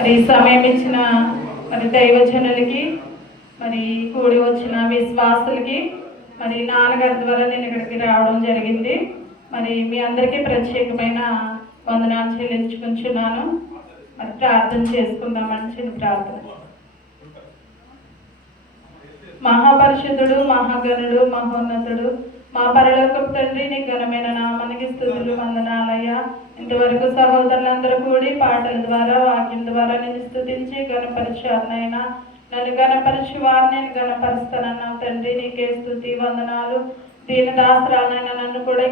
మరి సమయం ఇచ్చిన మరి దైవజనులకి, మరి కూడి వచ్చిన విశ్వాసులకి, మరి నాన్నగారి ద్వారా నేను ఇక్కడికి రావడం జరిగింది. మరి మీ అందరికీ ప్రత్యేకమైన వందనాలు చెల్లించుకుంటున్నాను. మరి ప్రార్థన చేసుకుందామని చిన్న ప్రార్థన. మహాపరిషుద్ధుడు, మహాగణుడు, మహోన్నతుడు, మా పరలోకపు తండ్రి, నీ ఘనమైన నామానికి స్తుతులు వందనాలయ్యా. ఇంతవరకు సహోదరులందరూ కూడి పాటల ద్వారా, వాక్యం ద్వారా నేను స్తుతించి గణపరిచారునైనా. నన్ను గణపరిచి వారు నేను గణపరుస్తానన్నావు తండ్రి. నీకే స్తుతి వందనాలు. దీని దాసరాలైనా నన్ను కూడా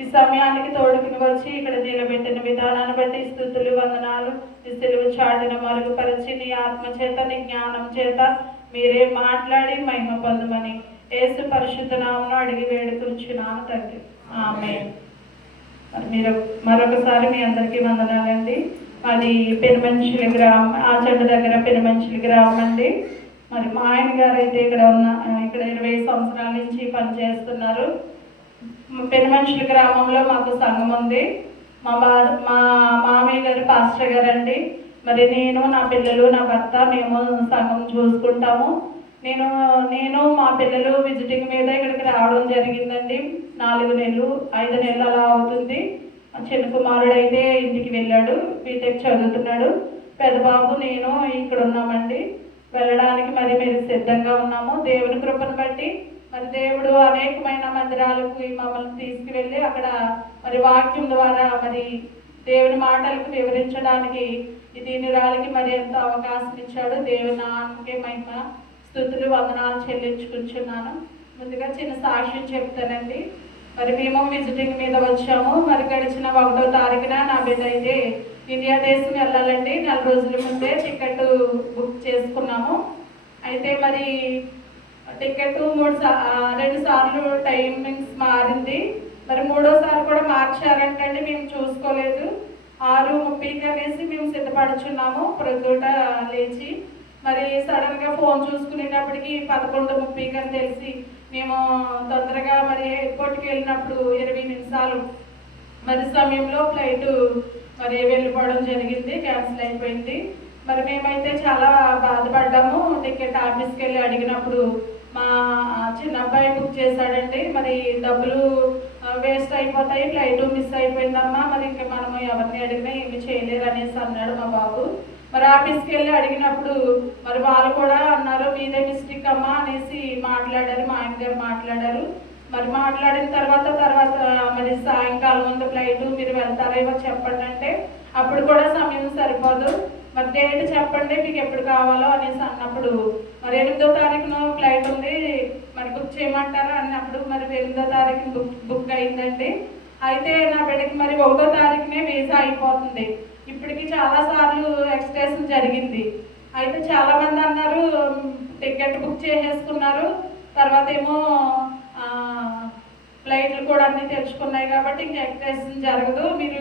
ఈ సమయానికి తోడుకుని వచ్చి ఇక్కడ నిలబెట్టిన విధానాన్ని బట్టి స్తుతులు వందనాలు. ఈ సిలువ చాటున మరుగుపరిచి నీ ఆత్మ చేత, నీ జ్ఞానం చేత మీరే మాట్లాడి మహిమ పొందమని యేసు పరిశుద్ధ నామమున అడిగి వేడుకొంచున్నాను తండ్రి. ఆమేన్. మీరు మరొకసారి మీ అందరికీ వందనాలండి. మాది పెనుమంచిలి గ్రామం, ఆచండ దగ్గర పెనుమంచిలి గ్రామం అండి. మరి మా ఆయన గారు అయితే ఇక్కడ 20 సంవత్సరాల నుంచి పనిచేస్తున్నారు. పెనుమంచిలి గ్రామంలో మాకు సంఘం ఉంది. మా మామయ్య గారు పాస్టర్ గారు అండి. మరి నేను, నా పిల్లలు, నా భర్త మేము సంఘం చూసుకుంటాము. నేను మా పిల్లలు విజిటింగ్ మీద ఇక్కడికి రావడం జరిగిందండి. 4 నెలలు 5 నెలలు అలా అవుతుంది. చిన్న కుమారుడు అయితే ఇంటికి వెళ్ళాడు, బీటెక్ చదువుతున్నాడు. పెద్ద బాబు నేను ఇక్కడ ఉన్నామండి. వెళ్ళడానికి మరి మీరు సిద్ధంగా ఉన్నాము. దేవుని కృపను బట్టి మరి దేవుడు అనేకమైన మందిరాలకు మమ్మల్ని తీసుకువెళ్ళి అక్కడ మరి వాక్యం ద్వారా మరి దేవుని మాటలకు వివరించడానికి ఈ దీనిరాలకి మరి ఎంతో అవకాశం ఇచ్చాడు. దేవుని నామకే మహిమ స్తుతులు వందనాలు చెల్లించుకుంటున్నాను. ముందుగా చిన్న సాక్ష్యం చెప్తానండి. మరి మేము విజిటింగ్ మీద వచ్చాము. మరి గడిచిన 1వ తారీఖున నా బిడ్డ అయితే ఇండియా దేశం వెళ్ళాలండి. 4 రోజుల ముందే టికెట్ బుక్ చేసుకున్నాము. అయితే మరి టికెట్ 2 సార్లు టైమింగ్స్ మారింది. మరి 3వసారి కూడా మార్చారంటండి. మేము చూసుకోలేదు. 6:30కి అనేసి మేము సిద్ధపడుచున్నాము. ప్రొద్దుట లేచి మరి సడన్గా ఫోన్ చూసుకునేటప్పటికి 11:30 అని తెలిసి మేము తొందరగా మరి ఎయిర్పోర్ట్కి వెళ్ళినప్పుడు 20 నిమిషాలు మరి సమయంలో ఫ్లైట్ మరి వెళ్ళిపోవడం జరిగింది, క్యాన్సిల్ అయిపోయింది. మరి మేమైతే చాలా బాధపడ్డాము. టికెట్ ఆఫీస్కి వెళ్ళి అడిగినప్పుడు మా చిన్న అబ్బాయి బుక్ చేశాడండి. మరి డబ్బులు వేస్ట్ అయిపోతాయి, ఫ్లైట్ మిస్ అయిపోయిందమ్మా, మరి ఇంకా మనము ఎవరిని అడిగినా ఏమి చేయలేరు అనేసి అన్నాడు మా బాబు. మరి ఆఫీస్కి వెళ్ళి అడిగినప్పుడు మరి వాళ్ళు కూడా అన్నారు మీదే మిస్టేక్ అమ్మా అనేసి మాట్లాడారు. మా ఆయన గారు మాట్లాడారు. మరి మాట్లాడిన తర్వాత మరి సాయంకాలం ముందు ఫ్లైట్ మీరు వెళ్తారేమో చెప్పండి అంటే అప్పుడు కూడా సమయం సరిపోదు, మరి డేట్ చెప్పండి మీకు ఎప్పుడు కావాలో అనేసి అన్నప్పుడు మరి 8వ తారీఖున ఫ్లైట్ ఉంది, మరి బుక్ చేయమంటారా అన్నప్పుడు మరి 8వ తారీఖున బుక్ అయిందండి. అయితే నా బిడ్డకి మరి 1వ తారీఖునే వీసా అయిపోతుంది. ఇప్పటికి చాలాసార్లు ఎక్స్టెన్షన్ జరిగింది. అయితే చాలామంది అన్నారు టికెట్ బుక్ చేసేసుకున్నారు, తర్వాత ఏమో ఫ్లైట్లు కూడా అన్నీ తెచ్చుకున్నాయి కాబట్టి ఇంకా ఎక్స్టెన్షన్ జరగదు, మీరు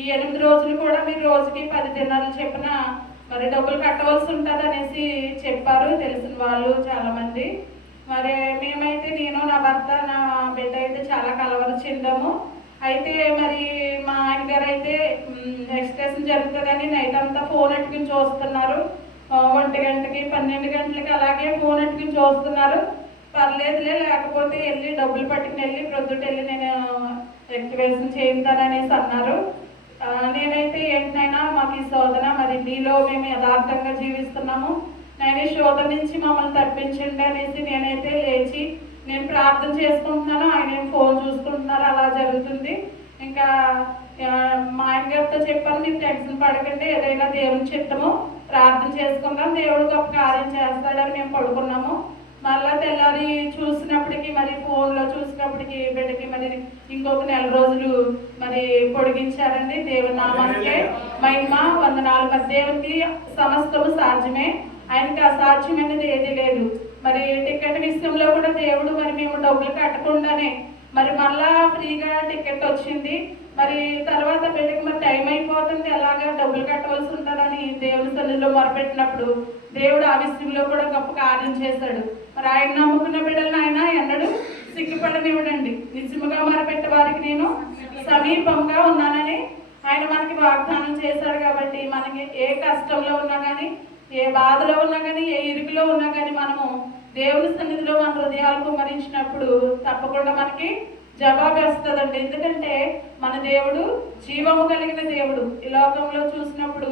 ఈ 8 రోజులు కూడా మీరు రోజుకి 10 దినాలు చెప్పిన మరి డబ్బులు కట్టవలసి ఉంటుంది అనేసి చెప్పారు తెలిసిన వాళ్ళు చాలామంది. మరి మేమైతే నేను, నా భర్త, నా బిడ్డ అయితే చాలా కలవరం చెందాము. అయితే మరి మా ఆయన గారు అయితే ఎక్స్టెన్షన్ జరుగుతుందని నైట్ అంతా ఫోన్ ఎట్టుకుని చూస్తున్నారు. 1 గంటకి 12 గంటలకి అలాగే ఫోన్ ఎట్టుకుని చూస్తున్నారు. పర్లేదులే లేకపోతే వెళ్ళి డబ్బులు పట్టుకుని వెళ్ళి ప్రొద్దుట వెళ్ళి నేను యాక్టివేషన్ చేయించాననేసి అన్నారు. నేనైతే ఏంటైనా మాకు ఈ శోధన మరి మీలో మేము యథార్థంగా జీవిస్తున్నాము, నేను ఈ శోధన నుంచి మమ్మల్ని తప్పించండి అనేసి నేనైతే లేచి నేను ప్రార్థన చేసుకుంటున్నాను. ఆయన ఫోన్ చూసుకుంటున్నారు. అలా జరుగుతుంది. ఇంకా మా ఆయన గారితో చెప్పాను మీరు టెన్షన్ పడకండి, ఏదైనా దేవుని చిత్తము ప్రార్థన చేసుకుందాం, దేవుడు గొప్ప కార్యం చేస్తాడని మేము పడుకున్నాము. మళ్ళీ తెల్లారి చూసినప్పటికీ మరి ఫోన్లో చూసినప్పటికీ బిడ్డకి మరి ఇంకొక 4 రోజులు మరి పొడిగించారండి. దేవుని నామానికే మహిమ వందనాలు. మరి దేవునికి సమస్తము సాధ్యమే, ఆయనకి అసాధ్యమైనది ఏది లేదు. మరి టికెట్ విషయంలో కూడా దేవుడు మరి మేము డబ్బులు కట్టకుండానే మరి మళ్ళా ఫ్రీగా టికెట్ వచ్చింది. మరి తర్వాత బిడ్డకి మరి టైం అయిపోతుంది, ఎలాగా డబ్బులు కట్టవలసి ఉంటుందని దేవుని సన్నిధిలో మొరపెట్టినప్పుడు దేవుడు ఆ విషయంలో కూడా గొప్ప కార్యం చేశాడు. మరి ఆయన నమ్ముకున్న బిడ్డలను ఆయన ఎన్నడూ సిగ్గుపడనివ్వడండి. నిజముగా మొరపెట్టే వారికి నేను సమీపంగా ఉన్నానని ఆయన మనకి వాగ్దానం చేశాడు కాబట్టి మనకి ఏ కష్టంలో ఉన్నా కానీ, ఏ బాధలో ఉన్నా కానీ, ఏ ఇరుకులో ఉన్నా కానీ మనము దేవుని సన్నిధిలో మన హృదయాలు కుమ్మరించినప్పుడు తప్పకుండా మనకి జవాబు వస్తుందండి. ఎందుకంటే మన దేవుడు జీవము కలిగిన దేవుడు. ఈ లోకంలో చూసినప్పుడు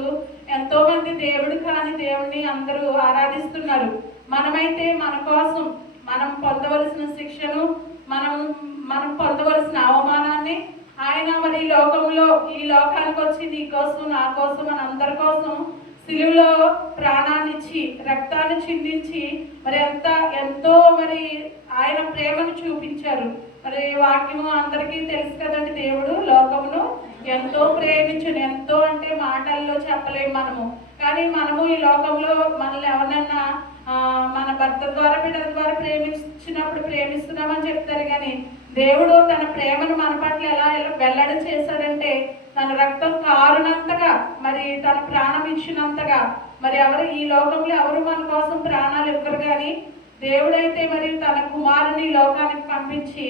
ఎంతో మంది దేవుడు కాని దేవుడిని అందరూ ఆరాధిస్తున్నారు. మనమైతే మన కోసం మనం పొందవలసిన శిక్షను, మనం పొందవలసిన అవమానాన్ని ఆయన మరి ఈ లోకానికి వచ్చి నీ కోసం, నా కోసం, మన అందరి కోసం సిలువలో ప్రాణాన్ని ఇచ్చి రక్తాన్ని చిందించి మరి ఎంతో మరి ఆయన ప్రేమను చూపించారు. మరి వాక్యము అందరికీ తెలుసు కదండి. దేవుడు లోకమును ఎంతో ప్రేమించను. ఎంతో అంటే మాటల్లో చెప్పలేము మనము. కానీ మనము ఈ లోకంలో మనల్ని ఎవరన్నా మన భర్త ద్వారా, బిడ్డల ద్వారా ప్రేమించినప్పుడు ప్రేమిస్తున్నామని చెప్తారు. కానీ దేవుడు తన ప్రేమను మన పట్ల ఎలా వెల్లడి చేశాడంటే తన రక్తం కారునంతగా, మరి తన ప్రాణం ఇచ్చినంతగా. మరి ఈ లోకంలో ఎవరు మన కోసం ప్రాణాలు ఇవ్వరు. కానీ దేవుడైతే మరి తన కుమారుని లోకానికి పంపించి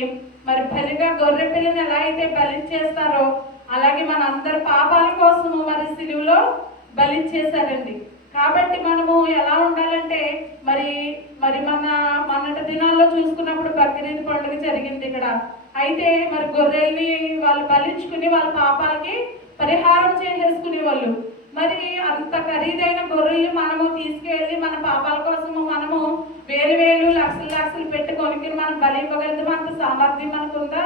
మరి బలిగా గొర్రె పిల్లని ఎలా అయితే బలి చేస్తారో అలాగే మన అందరి పాపాల కోసము మరి సిలువలో బలి చేశారండి. కాబట్టి మనము ఎలా ఉండాలంటే మరి మొన్నటి దినాల్లో చూసుకున్నప్పుడు బక్రీద్ పండుగ జరిగింది ఇక్కడ. అయితే మరి గొర్రెల్ని వాళ్ళు బలించుకుని వాళ్ళ పాపాలకి పరిహారం చేసేసుకునే వాళ్ళు. మరి అంత ఖరీదైన గొర్రెలు మనము తీసుకెళ్ళి మన పాపాల కోసము మనము వేలు లక్షలు పెట్టి కొనుక్కుని మనం బలి ఇవ్వగలుగుతాం. అంత సామర్థ్యం మనకుందా?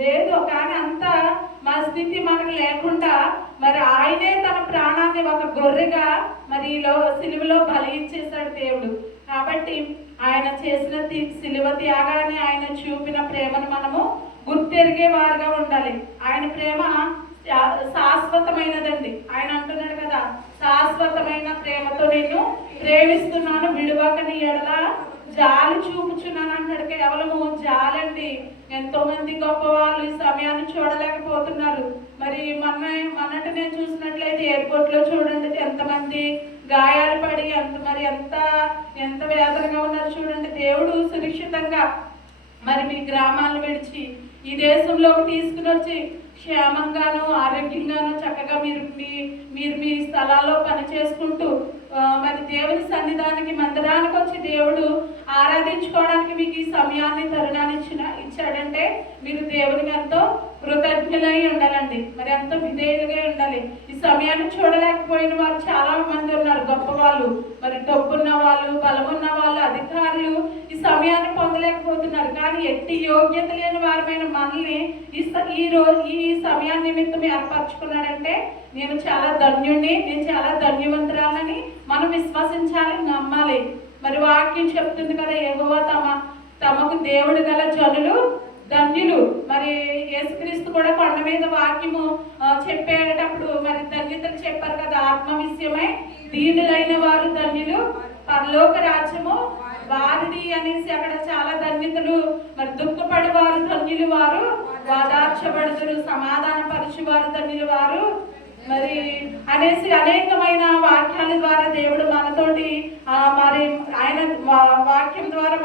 లేదు. కానీ అంత మన స్థితి మనకు లేకుండా మరి ఆయనే తన ప్రాణాన్ని ఒక గొర్రెగా మరి సిలువలో బలి ఇచ్చేశాడు దేవుడు. కాబట్టి ఆయన చేసిన సిలువ త్యాగాన్ని, ఆయన చూపిన ప్రేమను మనము గుర్తెరిగే వారుగా ఉండాలి. ఆయన ప్రేమ శాశ్వతమైనదండి. ఆయన అంటున్నాడు కదా, శాశ్వతమైన ప్రేమతో నేను ప్రేమిస్తున్నాను, విడువక నీ ఎడల జాలి చూపుచున్నాను అంటాడు. కేవలము జాలండి. ఎంతో మంది గొప్ప వాళ్ళు ఈ సమయాన్ని చూడలేకపోతున్నారు. మరి మొన్నటి నేను చూసినట్లయితే ఎయిర్పోర్ట్ లో చూడండి ఎంతమంది గాయాలు పడి ఎంత వేదనగా ఉన్నారు చూడండి. దేవుడు సురక్షితంగా మరి మీ గ్రామాలను విడిచి ఈ దేశంలోకి తీసుకుని వచ్చి క్షేమంగాను ఆరోగ్యంగాను చక్కగా మీరు మీ స్థలాల్లో పని చేసుకుంటూ మరి దేవుని సన్నిధానికి మందిరానికి వచ్చి దేవుడు ఆరాధించుకోవడానికి మీకు ఈ సమయాన్ని తరుణాన్ని ఇచ్చాడంటే మీరు దేవునికి ఎంతో కృతజ్ఞులై ఉండాలండి. మరి ఎంతో విధేయులుగా ఉండాలి. ఈ సమయాన్ని చూడలేకపోయిన వారు చాలా మంది ఉన్నారు. గొప్ప వాళ్ళు, మరి డబ్బున్న వాళ్ళు, బలమున్న వాళ్ళు, అధికారులు ఈ సమయాన్ని పొందలేకపోతున్నారు. కానీ ఎట్టి యోగ్యత లేని వారమైన మనల్ని ఈ సమయాన్ని నిమిత్తం ఏర్పరచుకున్నాడంటే నేను చాలా ధన్యుణ్ణి, నేను చాలా ధన్యవంతురాలని మనం విశ్వసించాలి, నమ్మాలి. మరి వాక్యం చెప్తుంది కదా, యెహోవా తమకు దేవుడు గల జనులు ధన్యులు. మరి యేసుక్రీస్తు కూడా కొండ మీద వాక్యము చెప్పేటప్పుడు మరి ధన్యతలు చెప్పారు కదా, ఆత్మ విషయమై దీనులైన వారు ధన్యులు, పరలోక రాజ్యము వారిది అనేసి అక్కడ చాలా ధన్యతలు. మరి దుఃఖపడి వారు ధన్యులు, వారు వాదార్చబడుతురు, సమాధాన పరచు వారు ధన్యులు వారు మరి అనేసి అనేకమైన వాక్యాల ద్వారా దేవుడు మనతోటి మరి ఆయన వాక్యం ద్వారా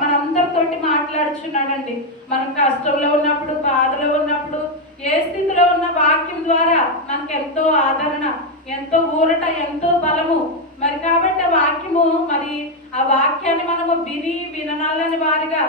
మనందరితోటి మాట్లాడుచున్నాడండి. మనం కష్టంలో ఉన్నప్పుడు, బాధలో ఉన్నప్పుడు, ఏ స్థితిలో ఉన్న వాక్యం ద్వారా మనకు ఎంతో ఆదరణ, ఎంతో ఊరట, ఎంతో బలము. మరి కాబట్టి ఆ వాక్యము మరి ఆ వాక్యాన్ని మనము వినాలని వారిగా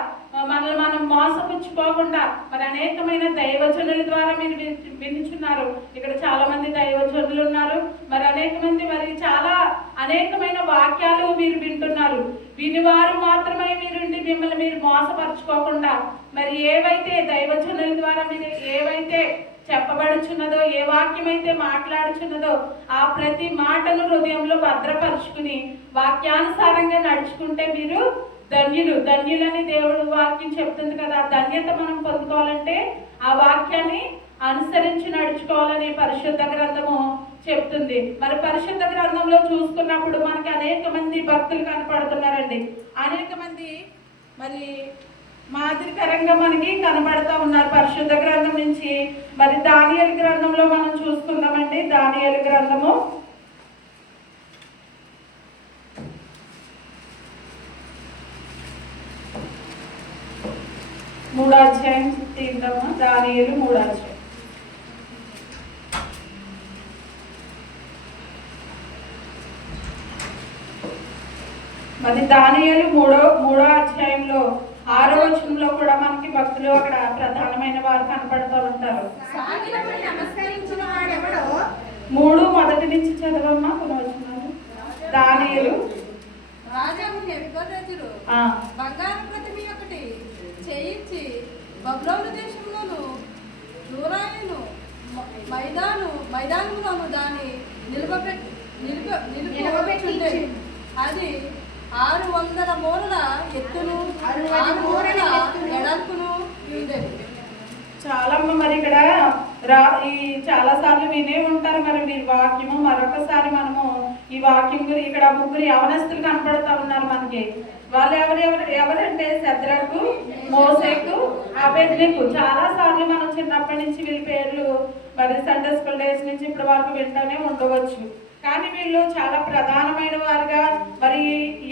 మనల్ని మనం మోసపుచ్చుకోకుండా మరి అనేకమైన దైవజనుల ద్వారా మీరు వినిచున్నారు. ఇక్కడ చాలా మంది దైవజనులు ఉన్నారు. మరి అనేకమైన వాక్యాలు మీరు వింటున్నారు. వినివారు మాత్రమే మీరుండి మిమ్మల్ని మీరు మోసపరుచుకోకుండా మరి ఏవైతే దైవజనుల ద్వారా మీరు ఏవైతే చెప్పబడుచున్నదో, ఏ వాక్యం అయితే మాట్లాడుచున్నదో ఆ ప్రతి మాటను హృదయంలో భద్రపరుచుకుని వాక్యానుసారంగా నడుచుకుంటే మీరు ధన్యులని దేవుడు వాక్యం చెప్తుంది కదా. ధన్యత మనం పొందుకోవాలంటే ఆ వాక్యాన్ని అనుసరించి నడుచుకోవాలని పరిశుద్ధ గ్రంథము చెప్తుంది. మరి పరిశుద్ధ గ్రంథంలో చూసుకున్నప్పుడు మనకి అనేక మంది భక్తులు కనపడుతున్నారండి. అనేక మంది మరి మాదిరికరంగా మనకి కనబడతా ఉన్నారు పరిశుద్ధ గ్రంథం నుంచి. మరి దానియేలు గ్రంథంలో మనం చూసుకుందామండి. దానియేలు గ్రంథము 3వ అధ్యాయం తీద్దామా. దానియేలు 3వ అధ్యాయం అది దానియేలు మూడో అధ్యాయంలో 6వ వచనంలో కూడా మనకి భక్తులు అక్కడ ప్రధానమైన వారు కనపడుతూ ఉంటారు. 3 మొదటి నుంచి చదవమ్మా కొన్ని వచనాలు. దానియేలు బంగారం ప్రతిమ ఒకటి చేయించి బబులోను దేశంలోను దూరాయను మైదానములోను దాన్ని నిలబెట్టి అది 600 మూరల ఎత్తును 6 మూరల ఎడల్పును ఉండేది. చాలా మరి ఇక్కడ ఈ చాలా సార్లు వినే ఉంటారు మరి మీరు వాక్యము. మరొకసారి మనము ఈ వాక్యం ఇక్కడ 3 యవనస్తులు కనపడుతూ ఉన్నారు మనకి. వాళ్ళు ఎవరంటే శద్రకు, మోసేకు, అబేద్నెగో. చాలా సార్లు మనం చిన్నప్పటి నుంచి వీళ్ళ పేర్లు మరి సండే స్కూల్ డేస్ నుంచి ఇప్పటి వరకు వింటూనే ఉండవచ్చు. కానీ వీళ్ళు చాలా ప్రధానమైన వారుగా మరి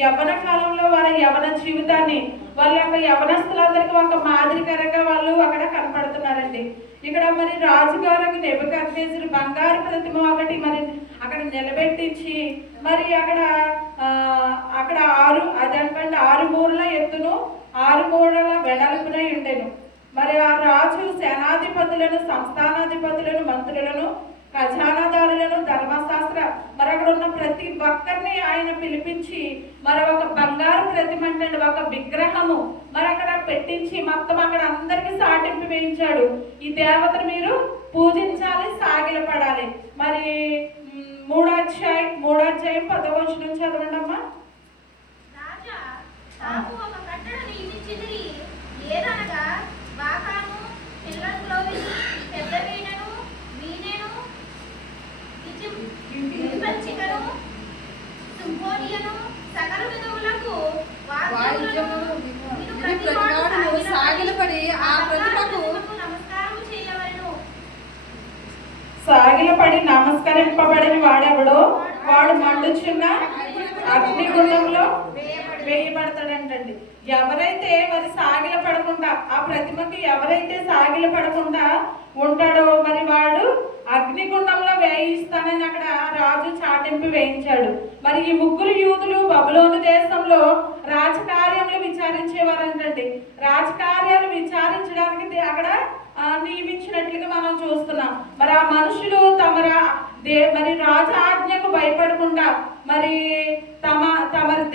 యవ్వన కాలంలో వారి యవ్వన జీవితాన్ని వాళ్ళ యొక్క యవనస్తులందరికీ ఒక మాదిరికరంగా వాళ్ళు అక్కడ కనపడుతున్నారండి. ఇక్కడ మరి రాజుగారు నెబుకద్నెజరు బంగారు ప్రతిమ ఒకటి మరి అక్కడ నిలబెట్టించి మరి అక్కడ 6 మూరల ఎత్తును 6 మూరల వెడల్పున ఉండెను. మరి ఆ రాజు సేనాధిపతులను, సంస్థానాధిపతులను, మంత్రులను, ఖజానాదారులను, ధర్మశాస్త్ర మరి అక్కడ ఉన్న ప్రతి ఒక్కరిని ఆయన పిలిపించి మరి ఒక బంగారు ప్రతిమ అంటే ఒక విగ్రహము మరి అక్కడ పెట్టించి మొత్తం అక్కడ అందరికి సాటింపు వేయించాడు. ఈ దేవతను మీరు పూజించాలి, సాగిలపడాలి. మరి 3వ అధ్యాయం 10వ వచనం చదవండి అమ్మా. సాగిలపడి నమస్కరింపబడిన వాడెవడో వాడు మండుచున్న అగ్నిగుండంలో వేయబడతాడంటండి. ఎవరైతే మరి సాగిల పడకుండా ఆ ప్రతిమకి ఎవరైతే సాగిల పడకుండా ఉంటాడో మరి వాడు అగ్నిగుండంలో వేయిస్తానని అక్కడ రాజు చాటింపు వేయించాడు. మరి ఈ 3 యూదులు బబులోను దేశంలో రాజకార్యములు విచారించేవారంటండి. రాజకార్యాలు విచారించడానికి అక్కడ నియమించినట్లుగా మనం చూస్తున్నాం. మరి ఆ మనుషులు మరి రాజ ఆజ్ఞకు భయపడకుండా మరి తమ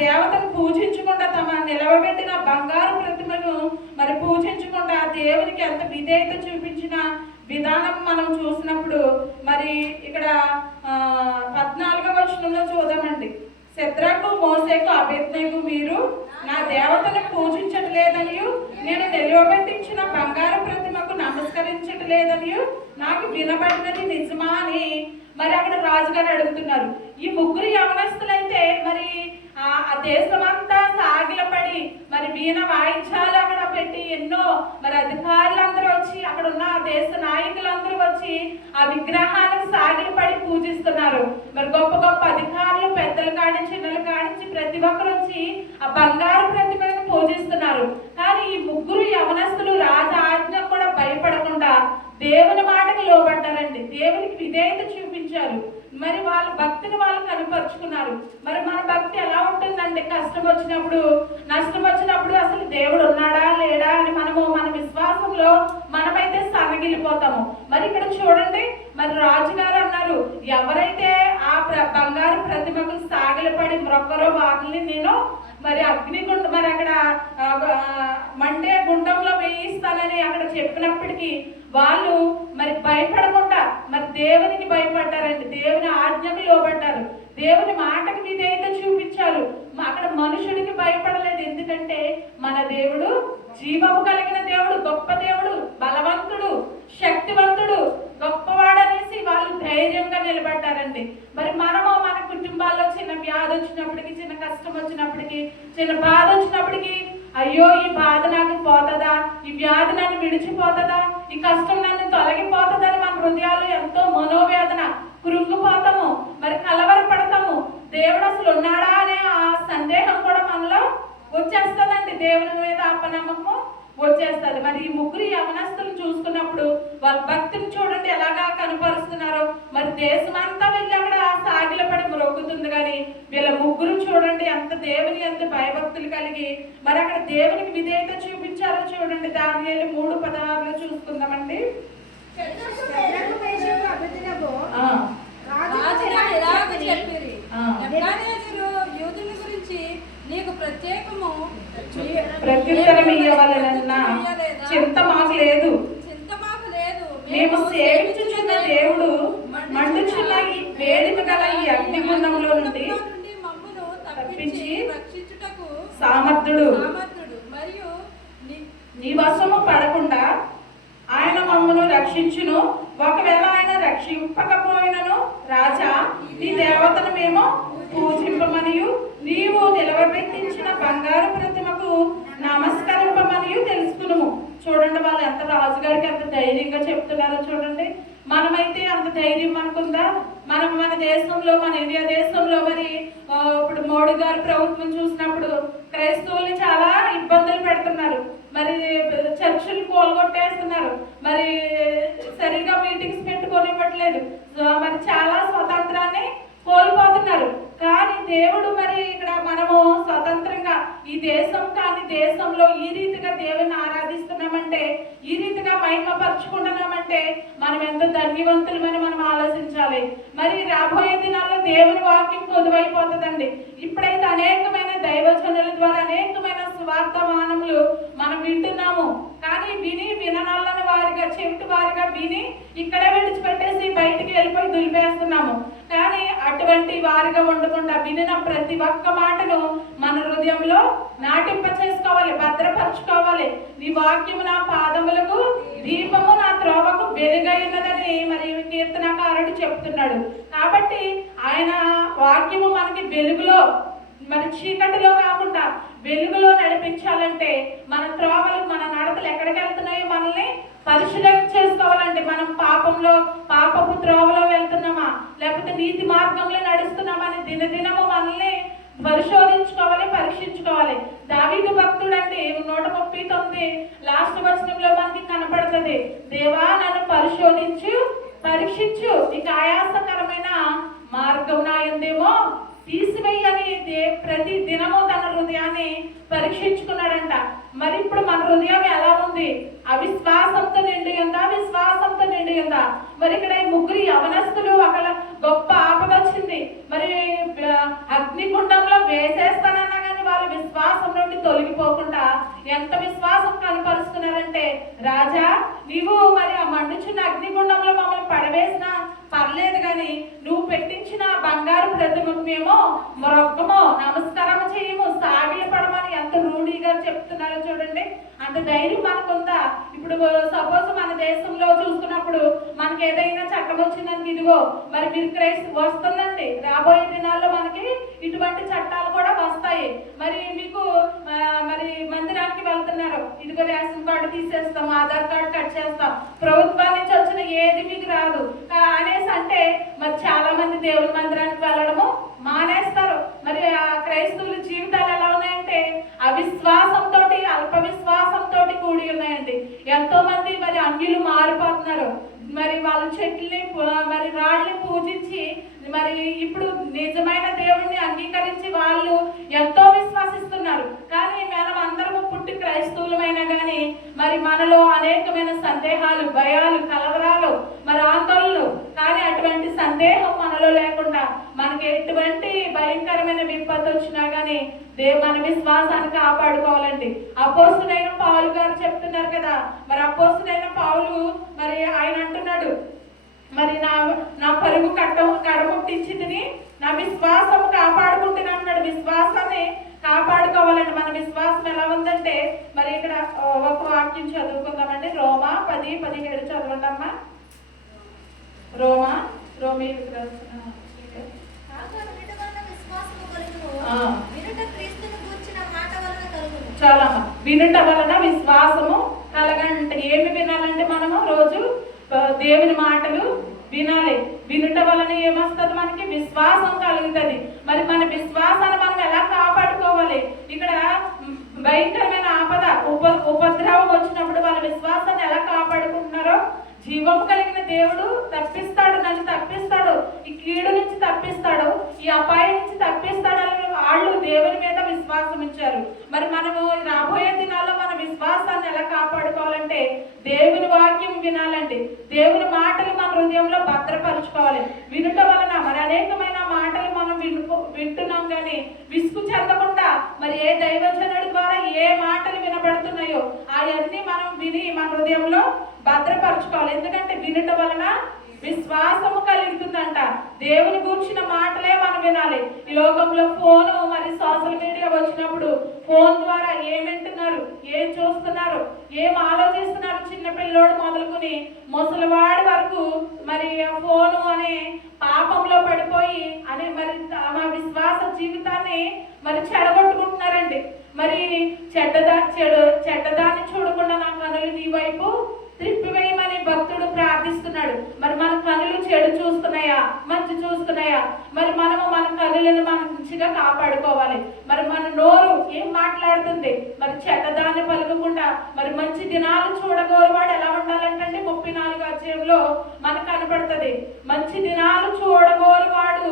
దేవతను పూజించకుండా తమ నిలవబెట్టిన బంగారు ప్రతిమను మరి పూజించకుండా దేవునికి ఎంత విధేయత చూపించిన విధానం మనం చూసినప్పుడు మరి ఇక్కడ 14వ వచనంలో చూద్దామండి. శద్రకు, మోసేకు, అబేద్నెగో మీరు నా దేవతను పూజించట్లేదనియు నేను నిలవబెట్టించిన బంగారు ప్రతిమకు నమస్కరించట్లేదనియు నాకు వినబడినది నిజమా అని మరి అక్కడ రాజుగారు అడుగుతున్నారు. ఈ 3 యవనస్తులైతే మరి ఆ దేశమంతా సాగిలపడి మరి వీణ వాయిద్యాలు అక్కడ పెట్టి ఎన్నో మరి అధికారులందరూ వచ్చి అక్కడ ఉన్న దేశ నాయకులందరూ వచ్చి ఆ విగ్రహాలకు సాగిలపడి పూజిస్తున్నారు. మరి గొప్ప గొప్ప అధికారులు, పెద్దలు కాడి చిన్నలు కాడించి ప్రతి ఒక్కరు వచ్చి ఆ బంగారు ప్రతిమను పూజిస్తున్నారు. కానీ ఈ 3 యవనస్తులు రాజ ఆజ్ఞ కూడా భయపడకుండా దేవుని మాటకు లోబడ్డారండి. దేవునికి విధేయత చూపించారు. మరి వాళ్ళ భక్తిని వాళ్ళు కనపరుచుకున్నారు. మరి మన భక్తి ఎలా ఉంటుందంటే కష్టం వచ్చినప్పుడు, నష్టం వచ్చినప్పుడు అసలు దేవుడు ఉన్నాడా లేడా అని మన విశ్వాసంలో మనమైతే సన్నగిలిపోతాము. మరి ఇక్కడ చూడండి, మరి రాజుగారు అన్నారు, ఎవరైతే ఆ బంగారు ప్రతిమకు సాగిలపడి మొక్కరో వారిని నేను మరి అగ్నిగుండ మరి అక్కడ మండే గుండంలో వేయిస్తానని అక్కడ చెప్పినప్పటికీ వాళ్ళు మరి భయపడకుండా మరి దేవునికి భయపడ్డారండి. దేవుని ఆజ్ఞకు లోబడ్డారు. దేవుని మాటకు విధేయత చూపించారు. అక్కడ మనుషుడికి భయపడలేదు. ఎందుకంటే మన దేవుడు జీవము కలిగిన దేవుడు, గొప్ప దేవుడు, బలవంతుడు, శక్తివంతుడు, గొప్పవాడనేసి వాళ్ళు ధైర్యంగా నిలబడ్డారండి. మరి మనము మన కుటుంబాల్లో చిన్న వ్యాధి వచ్చినప్పటికీ, చిన్న కష్టం వచ్చినప్పటికీ, చిన్న బాధ వచ్చినప్పటికీ, అయ్యో ఈ బాధ నాకు పోతుందా, ఈ వ్యాధి నన్ను విడిచిపోతుందా, ఈ కష్టం నన్ను తొలగిపోతుందని మన హృదయాలు ఎంతో మనోవేదన కృంగిపోతాము. మరి కలవరపడతాము. దేవుడు అసలు ఉన్నాడా అనే ఆ సందేహం కూడా మనలో వచ్చేస్తుందండి. దేవుని మీద అపనమ్మకం వచ్చేస్తుంది. మరి ఈ 3 యవనస్తులను చూసుకున్నప్పుడు వాళ్ళ భక్తిని చూడండి ఎలాగా కనపరుస్తున్నారో. మరి దేశమంతా వెళ్ళి అక్కడ సాగిలపడి మొక్కుతుంది. కానీ వీళ్ళ 3 ముగ్గురు చూడండి ఎంత దేవుని ఎంత భయభక్తులు కలిగి మరి అక్కడ దేవునికి విధేయత చూపించారో చూడండి. దానియేలు 3:16 చూసుకుందామండి. యూదుల గురించి నీకు ప్రత్యుత్తరం ఇయ్యవలెనన్న చింత మాకు లేదు. మేము సేవించుచున్న దేవుడు మండుచున్న ఈ వేడిమ గల ఈ అగ్నిగుండంలో నుండి తప్పించి సామర్థ్యుడు మరియు నీ వశము పడకుండా ఆయన మమ్మను రక్షించును. ఒకవేళ ఆయన రక్షింపకపోయినను రాజా నీ దేవతను మేము పూజింపమనియు నీవు నిలవబెట్టించిన బంగారు ప్రతిమకు నమస్కరింపమనియు తెలుసుకును. చూడండి వాళ్ళు ఎంత రాజుగారికి ఎంత ధైర్యంగా చెప్తున్నారో చూడండి. మనమైతే అంత ధైర్యం అనుకుందా? మన దేశంలో మన ఇండియా దేశంలో మరి ఇప్పుడు మోడీ గారు ప్రభుత్వం చూసినప్పుడు క్రైస్తవుల్ని చాలా ఇబ్బందులు పెడుతున్నారు. మరి చర్చిలు కోల్గొట్టేస్తున్నారు. మరి సరిగా మీటింగ్స్ పెట్టుకోనివ్వట్లేదు. మరి చాలా స్వతంత్రాన్ని కోల్పోతున్నారు. కానీ దేవుడు మరి ఇక్కడ మనము స్వతంత్రంగా ఈ దేశం కానీ దేశంలో ఈ రీతిగా దేవుని ఆరాధిస్తున్నామంటే, ఈ రీతిగా మహిమపరుచుకుంటున్నామంటే మనం ఎంత ధన్యవంతులమని మనం ఆలోచించాలి. మరి రాబోయే దినాల్లో దేవుని వాక్యం పొదువైపోతుందండి. ఇప్పుడైతే అనేకమైన దైవజనుల ద్వారా అనేకమైన స్వార్థమానములు మనం వింటున్నాము. కానీ విననాలని వారిగా చెవిటి వారిగా విని ఇక్కడే విడిచిపెట్టేసి బయటికి వెళ్ళిపోయి దులిపేస్తున్నాము. కానీ అటువంటి వారిగా ఉండకుండా వినిన ప్రతి ఒక్క మాటను మన హృదయంలో నాటింప చేసుకోవాలి, భద్రపరచుకోవాలి. నీ వాక్యము నా పాదములకు దీపము, నా త్రోవకు వెలుగైనదని మరి కీర్తనకారుడు చెప్తున్నాడు. కాబట్టి ఆయన వాక్యము మనకి వెలుగులో మరి చీకటిలో కాకుండా వెలుగులో నడిపించాలంటే మన త్రోవలు మన నడతలు ఎక్కడికి వెళ్తున్నాయో మనల్ని పరిశీలన చేసుకోవాలంటే మనం పాపపు త్రోవలో వెళ్తున్నామా లేకపోతే నీతి మార్గంలో నడుస్తున్నామని దినదినము మనల్ని పరిశోధించుకోవాలి, పరీక్షించుకోవాలి. దావీదు భక్తుడు అండి 139 లాస్ట్ వచనంలో మనకి కనపడుతుంది. దేవా నన్ను పరీక్షించు నీకు ఆయాసకరమైన మార్గం నాయందేమో తీసివేయని ప్రతి దినము తన హృదయాన్ని పరీక్షించుకున్నాడంట. మరి ఇప్పుడు మన హృదయం ఎలా ఉంది? అవిశ్వాసంతో నిండి ఉందా? విశ్వాసంతో నిండి ఉందా? మరి ఇక్కడ ఈ ముగ్గురు యవనస్తులు ఒక గొప్ప ఆపద వచ్చింది. మరి అగ్నిగుండంలో వేసేస్తానన్నా కానీ వాళ్ళ విశ్వాసం నుండి తొలగిపోకుండా ఎంత విశ్వాసం కనపరుస్తున్నారంటే, రాజా నీవు మరి ఆ మండుచున్న అగ్నిగుండంలో మమ్మల్ని పడవేసినా పర్లేదు కానీ నువ్వు పెట్టించిన బంగారు ప్రతిమకు మేము మొరొక్కమో నమస్కారం చేయము, సాగిల పడమని ఎంత రూఢిగా చెప్తున్నారో చూడండి. అంత ధైర్యం మనకుందా? ఇప్పుడు సపోజ్ మన దేశంలో చూసుకున్నప్పుడు మనకి ఏదైనా చట్టం వచ్చిందని ఇదిగో మరి మీరు వస్తుందండి. రాబోయే దినాల్లో మనకి ఇటువంటి చట్టాలు కూడా వస్తాయి. మరి మీకు మరి మందిరానికి వెళ్తున్నారు, ఇదిగో రేషన్ కార్డు తీసేస్తాం, ఆధార్ కార్డు కట్ చేస్తాం, ప్రభుత్వం నుంచి వచ్చిన ఏది మీకు రాదు అనేసి అంటే మరి చాలా మంది దేవుని మందిరానికి వెళ్ళడము మానేస్తారు. మరి ఆ క్రైస్తవుల జీవితాలు ఎలా ఉన్నాయంటే అవిశ్వాసంతో అల్ప విశ్వాసంతో కూడి ఉన్నాయండి. ఎంతో మంది మరి అన్యులు మారిపోతున్నారు. మరి వాళ్ళ చెట్లని మరి రాళ్ళని పూజించి మరి ఇప్పుడు నిజమైన దేవుడిని అంగీకరించి వాళ్ళు ఎంతో విశ్వసిస్తున్నారు. కానీ మనం అందరము పుట్టి క్రైస్తవులమైనా కానీ మరి మనలో అనేకమైన సందేహాలు, భయాలు, కలవరాలు, మరి ఆందోళనలు, కానీ అటువంటి సందేహం మనలో లేకుండా మనకి ఎటువంటి భయంకరమైన విపత్తు వచ్చినా కానీ మన విశ్వాసాన్ని కాపాడుకోవాలండి. అపోస్తులైన పౌలు గారు చెప్తున్నారు కదా, మరి అపోస్తులైన పౌలు మరి ఆయన అంటున్నాడు, మరి నా పరుగు కడముట్టించింది, నా విశ్వాసం కాపాడుకుంటున్నా అన్నాడు. విశ్వాసాన్ని కాపాడుకోవాలండి. మన విశ్వాసం ఎలా ఉందంటే మరి ఇక్కడ ఒక వాక్యం చదువుకుందామండి. రోమా 10:17 చదవండి అమ్మా. రోమీ చాలా వినుట వలన విశ్వాసము కలగంటే ఏమి వినాలంటే మనము రోజు దేవుని మాటలు వినాలి. వినుట వలన ఏమొస్తుంది? మనకి విశ్వాసం కలుగుతుంది. మరి మన విశ్వాసాన్ని మనం ఎలా కాపాడుకోవాలి? ఇక్కడ భయంకరమైన ఆపద ఉపద్రవం వచ్చినప్పుడు వాళ్ళ విశ్వాసాన్ని ఎలా కాపాడుకుంటున్నారో, జీవం కలిగిన దేవుడు తప్పిస్తాడు, నన్ను తప్పిస్తాడు, ఈ కీడు నుంచి తప్పిస్తాడు, ఈ అపాయం నుంచి తప్పిస్తాడు అని మరి మనము రాబోయే దినాల్లో మన విశ్వాసాన్ని ఎలా కాపాడుకోవాలంటే దేవుని వాక్యం వినాలండి. దేవుని మాటలు మన హృదయంలో భద్రపరచుకోవాలి. వినుట వలన మరి అనేకమైన మాటలు మనం వింటున్నాం కానీ విసుగు చెందకుండా మరి ఏ దైవజనుడి ద్వారా ఏ మాటలు వినబడుతున్నాయో అవన్నీ మనం విని మన హృదయంలో భద్రపరచుకోవాలి. ఎందుకంటే వినుట వలన విశ్వాసము కలుగుతుందంట. దేవుని గూర్చిన మాటలే మనం వినాలి. ఈ లోకంలో ఫోను మరి సోషల్ మీడియా వచ్చినప్పుడు ఫోన్ ద్వారా ఏం వింటున్నారు, ఏం చూస్తున్నారు, ఏం ఆలోచిస్తున్నారు, చిన్నపిల్లోడు మొదలుకొని ముసలివాడి వరకు మరి ఫోను అనే పాపంలో పడిపోయి అనే మరి తమ విశ్వాస జీవితాన్ని మరి చెడగొట్టుకుంటున్నారండి. మరి చెడ్డదాన్ని చూడకుండా నా కనులు నీ వైపు త్రిప్పివేయమని భక్తుడు ప్రార్థిస్తున్నాడు. మరి మన కనులు చెడు చూస్తున్నాయా, మంచి చూస్తున్నాయా? మరి మనము మన కనులను మంచిగా కాపాడుకోవాలి. మరి మన నోరు ఏం మాట్లాడుతుంది? మరి చెడ్డదాన్ని పలుకకుండా మరి మంచి దినాలు చూడగోరువాడు ఎలా ఉండాలంటే 34 అధ్యాయంలో మనకు కనపడుతుంది. మంచి దినాలు చూడగోరువాడు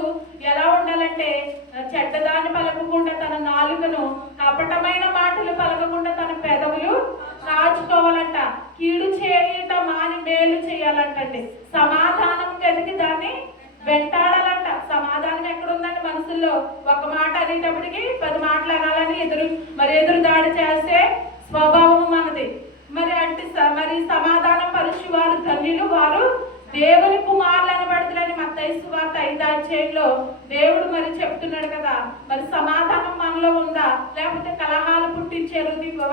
ఎలా ఉండాలంటే చెడ్డదాన్ని పలకకుండా తన నాలుకను, కపటమైన మాటలు పలకకుండా తన పెదవులు కాచుకోవాలంట. కీడు చేయట మాని మేలు చేయాలంటండి. సమాధానం వెతికి దాన్ని వెంటాడాలంట. సమాధానం ఎక్కడుందండి? మనసుల్లో ఒక మాట అనేటప్పటికి 10 మాటలు అనాలని ఎదురు దాడి చేసే స్వభావం మనది. మరి అంటే మరి సమాధానం పరుచు వారు ధన్యులు, వారు దేవుని కుమారులు అనబడుతులని మత్తయి సువార్త 5వ అధ్యాయంలో దేవుడు మరి చెప్తున్నాడు కదా. మరి సమాధానం మనలో ఉందా, లేకపోతే కలహాలు పుట్టించే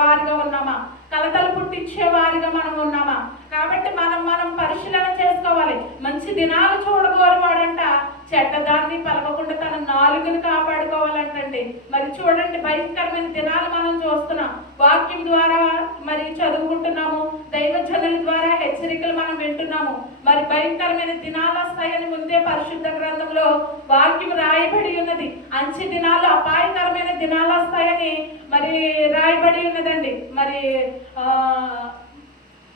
వారిగా ఉన్నామా, కలతలు పుట్టించే వారిగా మనం ఉన్నామా? కాబట్టి మనం పరిశీలన చేసుకోవాలి. మంచి దినాలు చూడగోరువాడంట చెడ్డదాన్ని పలకకుండా తన నాలుగుని కాపాడుకోవాలంటండి. మరి చూడండి, భయంకరమైన దినాలు మనం చూస్తున్నాం. వాక్యం ద్వారా మరి చదువుకుంటున్నాము, దైవజనుల ద్వారా హెచ్చరికలు మనం వింటున్నాము. మరి భయంకరమైన దినాలు వస్తాయని ముందే పరిశుద్ధ గ్రంథంలో వాక్యం రాయబడి ఉన్నది. అంచె దినాలు, అపాయకరమైన దినాలు వస్తాయని మరి రాయబడి ఉన్నదండి. మరి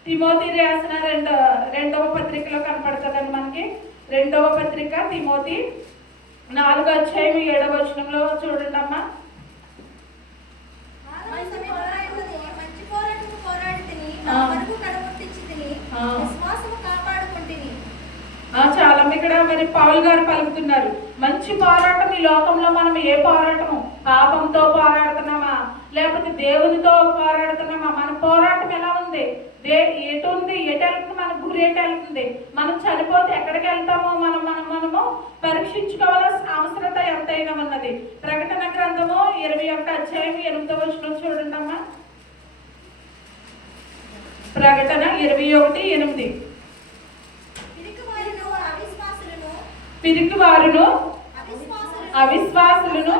తిమోతి రాసిన రెండవ పత్రికలో కనపడుతుందండి మనకి. 2వ పత్రిక తిమోతి 4వ అధ్యాయం 7వ వచనంలో చూడండి అమ్మా. చాలా ఇక్కడ మరి పౌలు గారు పలుకుతున్నారు, మంచి పోరాటం. ఈ లోకంలో మనం ఏ పోరాటము? పాపంతో పోరాడుతున్నామా, లేకపోతే దేవునితో పోరాడుతున్నామా? మన పోరాటం ఎలా ఉంది? ఎటు ఉంది? ఎటు వెళ్తుంది? మన గురి ఎటు వెళ్తుంది? మనం చనిపోతే ఎక్కడికి వెళ్తామో మనము పరీక్షించుకోవాల్సిన అవసరత ఎంతైనా ఉన్నది. ప్రకటన గ్రంథము 21వ అధ్యాయం 8వ వచనం చూడండి అమ్మా. ప్రకటన 21:8. పిరికి వారును, అవిశ్వాసులను,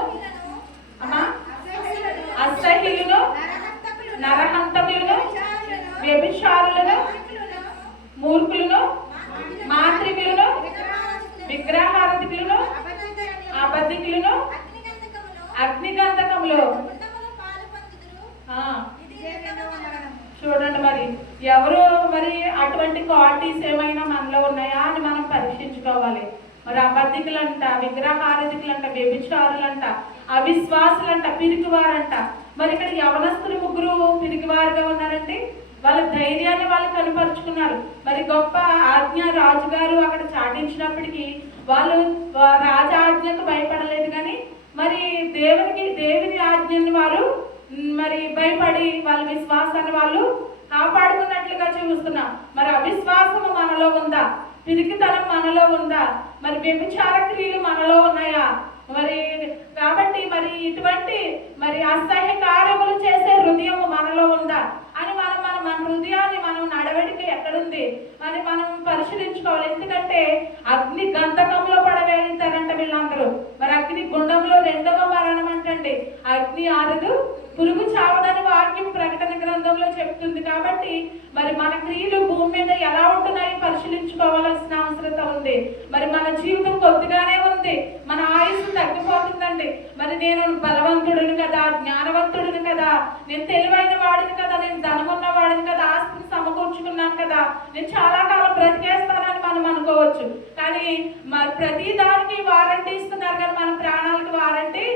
అసహ్యులను, నరహంతకులను, వ్యభిచారులను, మూర్ఖులను, మాంత్రికులను, విగ్రహారాధికులను, అబద్ధికులను అగ్నిగంధకములో. చూడండి, మరి ఎవరు మరి అటువంటి క్వాలిటీస్ ఏమైనా మనలో ఉన్నాయా అని మనం పరీక్షించుకోవాలి. మరి అబద్ధికులంట, విగ్రహారాధికులంట, వ్యభిచారులంట, అవిశ్వాసులంట, పిరికివారంట. మరి ఇక్కడ యవనస్తులు 3 పిరికివారుగా ఉన్నారండి. వాళ్ళ ధైర్యాన్ని వాళ్ళు కనపరుచుకున్నారు. మరి గొప్ప ఆజ్ఞ రాజుగారు అక్కడ చాటించినప్పటికీ వాళ్ళు రాజా ఆజ్ఞకు భయపడలేదు. కానీ మరి దేవుని ఆజ్ఞని వారు మరి భయపడి వాళ్ళ విశ్వాసాన్ని వాళ్ళు కాపాడుకున్నట్లుగా చూస్తున్నాం. మరి అవిశ్వాసము మనలో ఉందా? పిరికితనం మనలో ఉందా? మరి వ్యభిచార క్రియలు మనలో ఉన్నాయా? మరి కాబట్టి మరి ఇటువంటి మరి అసహ్య కార్యములు చేసే హృదయం మనలో ఉందా అని మన హృదయాన్ని మనం నడవడిక ఎక్కడుంది అని మనం పరిశీలించుకోవాలి. ఎందుకంటే అగ్ని గంధకంలో పడవేస్తారంట వీళ్ళందరూ. మరి అగ్ని గుండంలో 2వ మరణం అంటండి. అగ్ని ఆరదు, పురుగు చావదని వాక్యం ప్రకటన గ్రంథంలో చెప్తుంది. కాబట్టి మరి మన క్రియలు భూమి మీద ఎలా ఉంటున్నాయి పరిశీలించుకోవాల్సిన అవసరం ఉంది. మరి మన జీవితం కొద్దిగానే ఉంది, మన ఆయుస్సు తగ్గిపోతుందండి. మరి నేను బలవంతుడిని కదా, జ్ఞానవంతుడిని కదా, నేను తెలివైన వాడిని కదా, నేను ధనమున్న వాడిని కదా, ఆస్తిని సమకూర్చుకున్నాను కదా, నేను చాలా కాలం బ్రతికేస్తానని మనం అనుకోవచ్చు. కానీ మరి ప్రతి దానికి వారంటీ ఇస్తున్నారు కానీ మన ప్రాణాలకు వారంటీ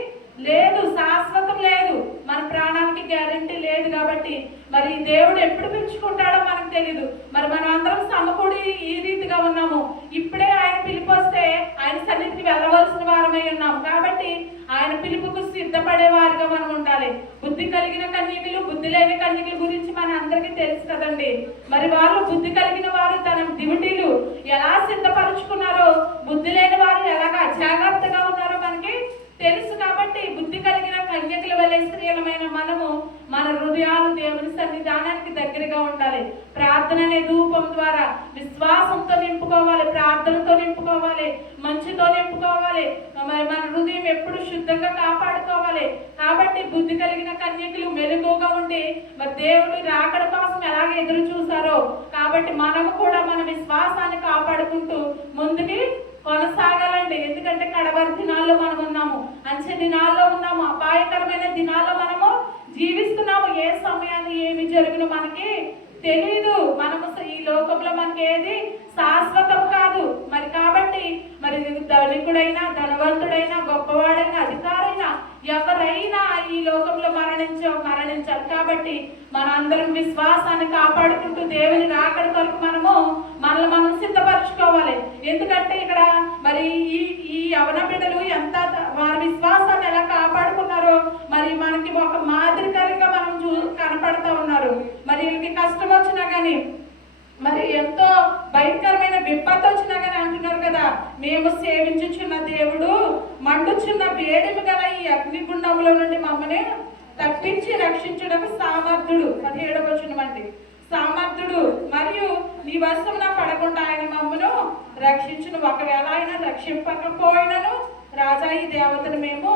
లేదు, శాశ్వతం లేదు. మన ప్రాణాలకు దేవుడు ఎప్పుడు పిలుచుకుంటాడో మనకు తెలియదు. మరి మనం అందరం సమకూడి ఈ రీతిగా ఉన్నాము. ఇప్పుడే ఆయన పిలుపు వస్తే ఆయన సన్నిధికి వెళ్ళవలసిన వారమై ఉన్నాము. కాబట్టి ఆయన పిలుపుకు సిద్ధపడే వారిగా మనం ఉండాలి. బుద్ధి కలిగిన కన్యకలు, బుద్ధి లేని కన్యకల గురించి మన అందరికీ తెలుసు కదండి. మరి వారు బుద్ధి కలిగిన వారు తన దివిటీలు ఎలా సిద్ధపరుచుకున్నారో, బుద్ధి లేని వారు ఎలాగ అజాగ్రత్తగా ఉన్నారో మనకి తెలుసు. కాబట్టి బుద్ధి కలిగిన కన్యకల వలె స్త్రీలమైన మనము మన హృదయాలు దేవుని సన్నిధానానికి దగ్గరగా ఉండాలి. ప్రార్థన అనే ధూపం ద్వారా విశ్వాసంతో నింపుకోవాలి, ప్రార్థనతో నింపుకోవాలి, మంచితో నింపుకోవాలి. మన హృదయం ఎప్పుడు శుద్ధంగా కాపాడుకోవాలి. కాబట్టి బుద్ధి కలిగిన కన్యకలు మెలుగుగా ఉండి మరి దేవుడు రాకడ కోసం ఎలాగ ఎదురు చూసారో, కాబట్టి మనము కూడా మన విశ్వాసాన్ని కాపాడుకుంటూ ముందుకి కొనసాగాలండి. ఎందుకంటే కడవరి దినాల్లో మనం ఉన్నాము, అంచె దినాల్లో ఉన్నాము, అపాయకరమైన దినాల్లో మనము జీవిస్తున్నాము. ఏ సమయాన్ని ఏమి జరుగునో మనకి తెలీదు. మనము ఈ లోకంలో మనకి ఏది శాశ్వతం కాదు. మరి కాబట్టి మరి ధనికుడైనా, ధనవంతుడైనా, గొప్పవాడైనా, అధికారైనా, ఎవరైనా ఈ లోకంలో మరణించాలి. కాబట్టి మన అందరం విశ్వాసాన్ని కాపాడుకుంటూ దేవుని రాకడ కొరకు మనల్ని మనం సిద్ధపరచుకోవాలి. ఎందుకంటే ఇక్కడ మరి ఈ యవన బిడ్డలు ఎంత వారి విశ్వాసాన్ని ఎలా కాపాడుకున్నారో మరి మనకి ఒక మాదిరికరంగా మనం కనపడతా ఉన్నారు. మరి వీళ్ళకి కష్టం వచ్చినా కానీ, మరి ఎంతో భయంకరమైన విపత్తు వచ్చినా కానీ అంటున్నారు కదా, మేము సేవించుచున్న దేవుడు మండుచున్న వేడిమి గల ఈ అగ్నిగుండంలో నుండి మమ్మల్ని తప్పించి రక్షించుటకు సామర్థ్యుడు. 17వ వచనం అండి, సామర్థ్యుడు మరియు నీ వశమున పడకుండా ఆయన మమ్మను రక్షించును. ఒకవేళ ఆయన రక్షింపకపోయినను రాజా ఈ దేవతను మేము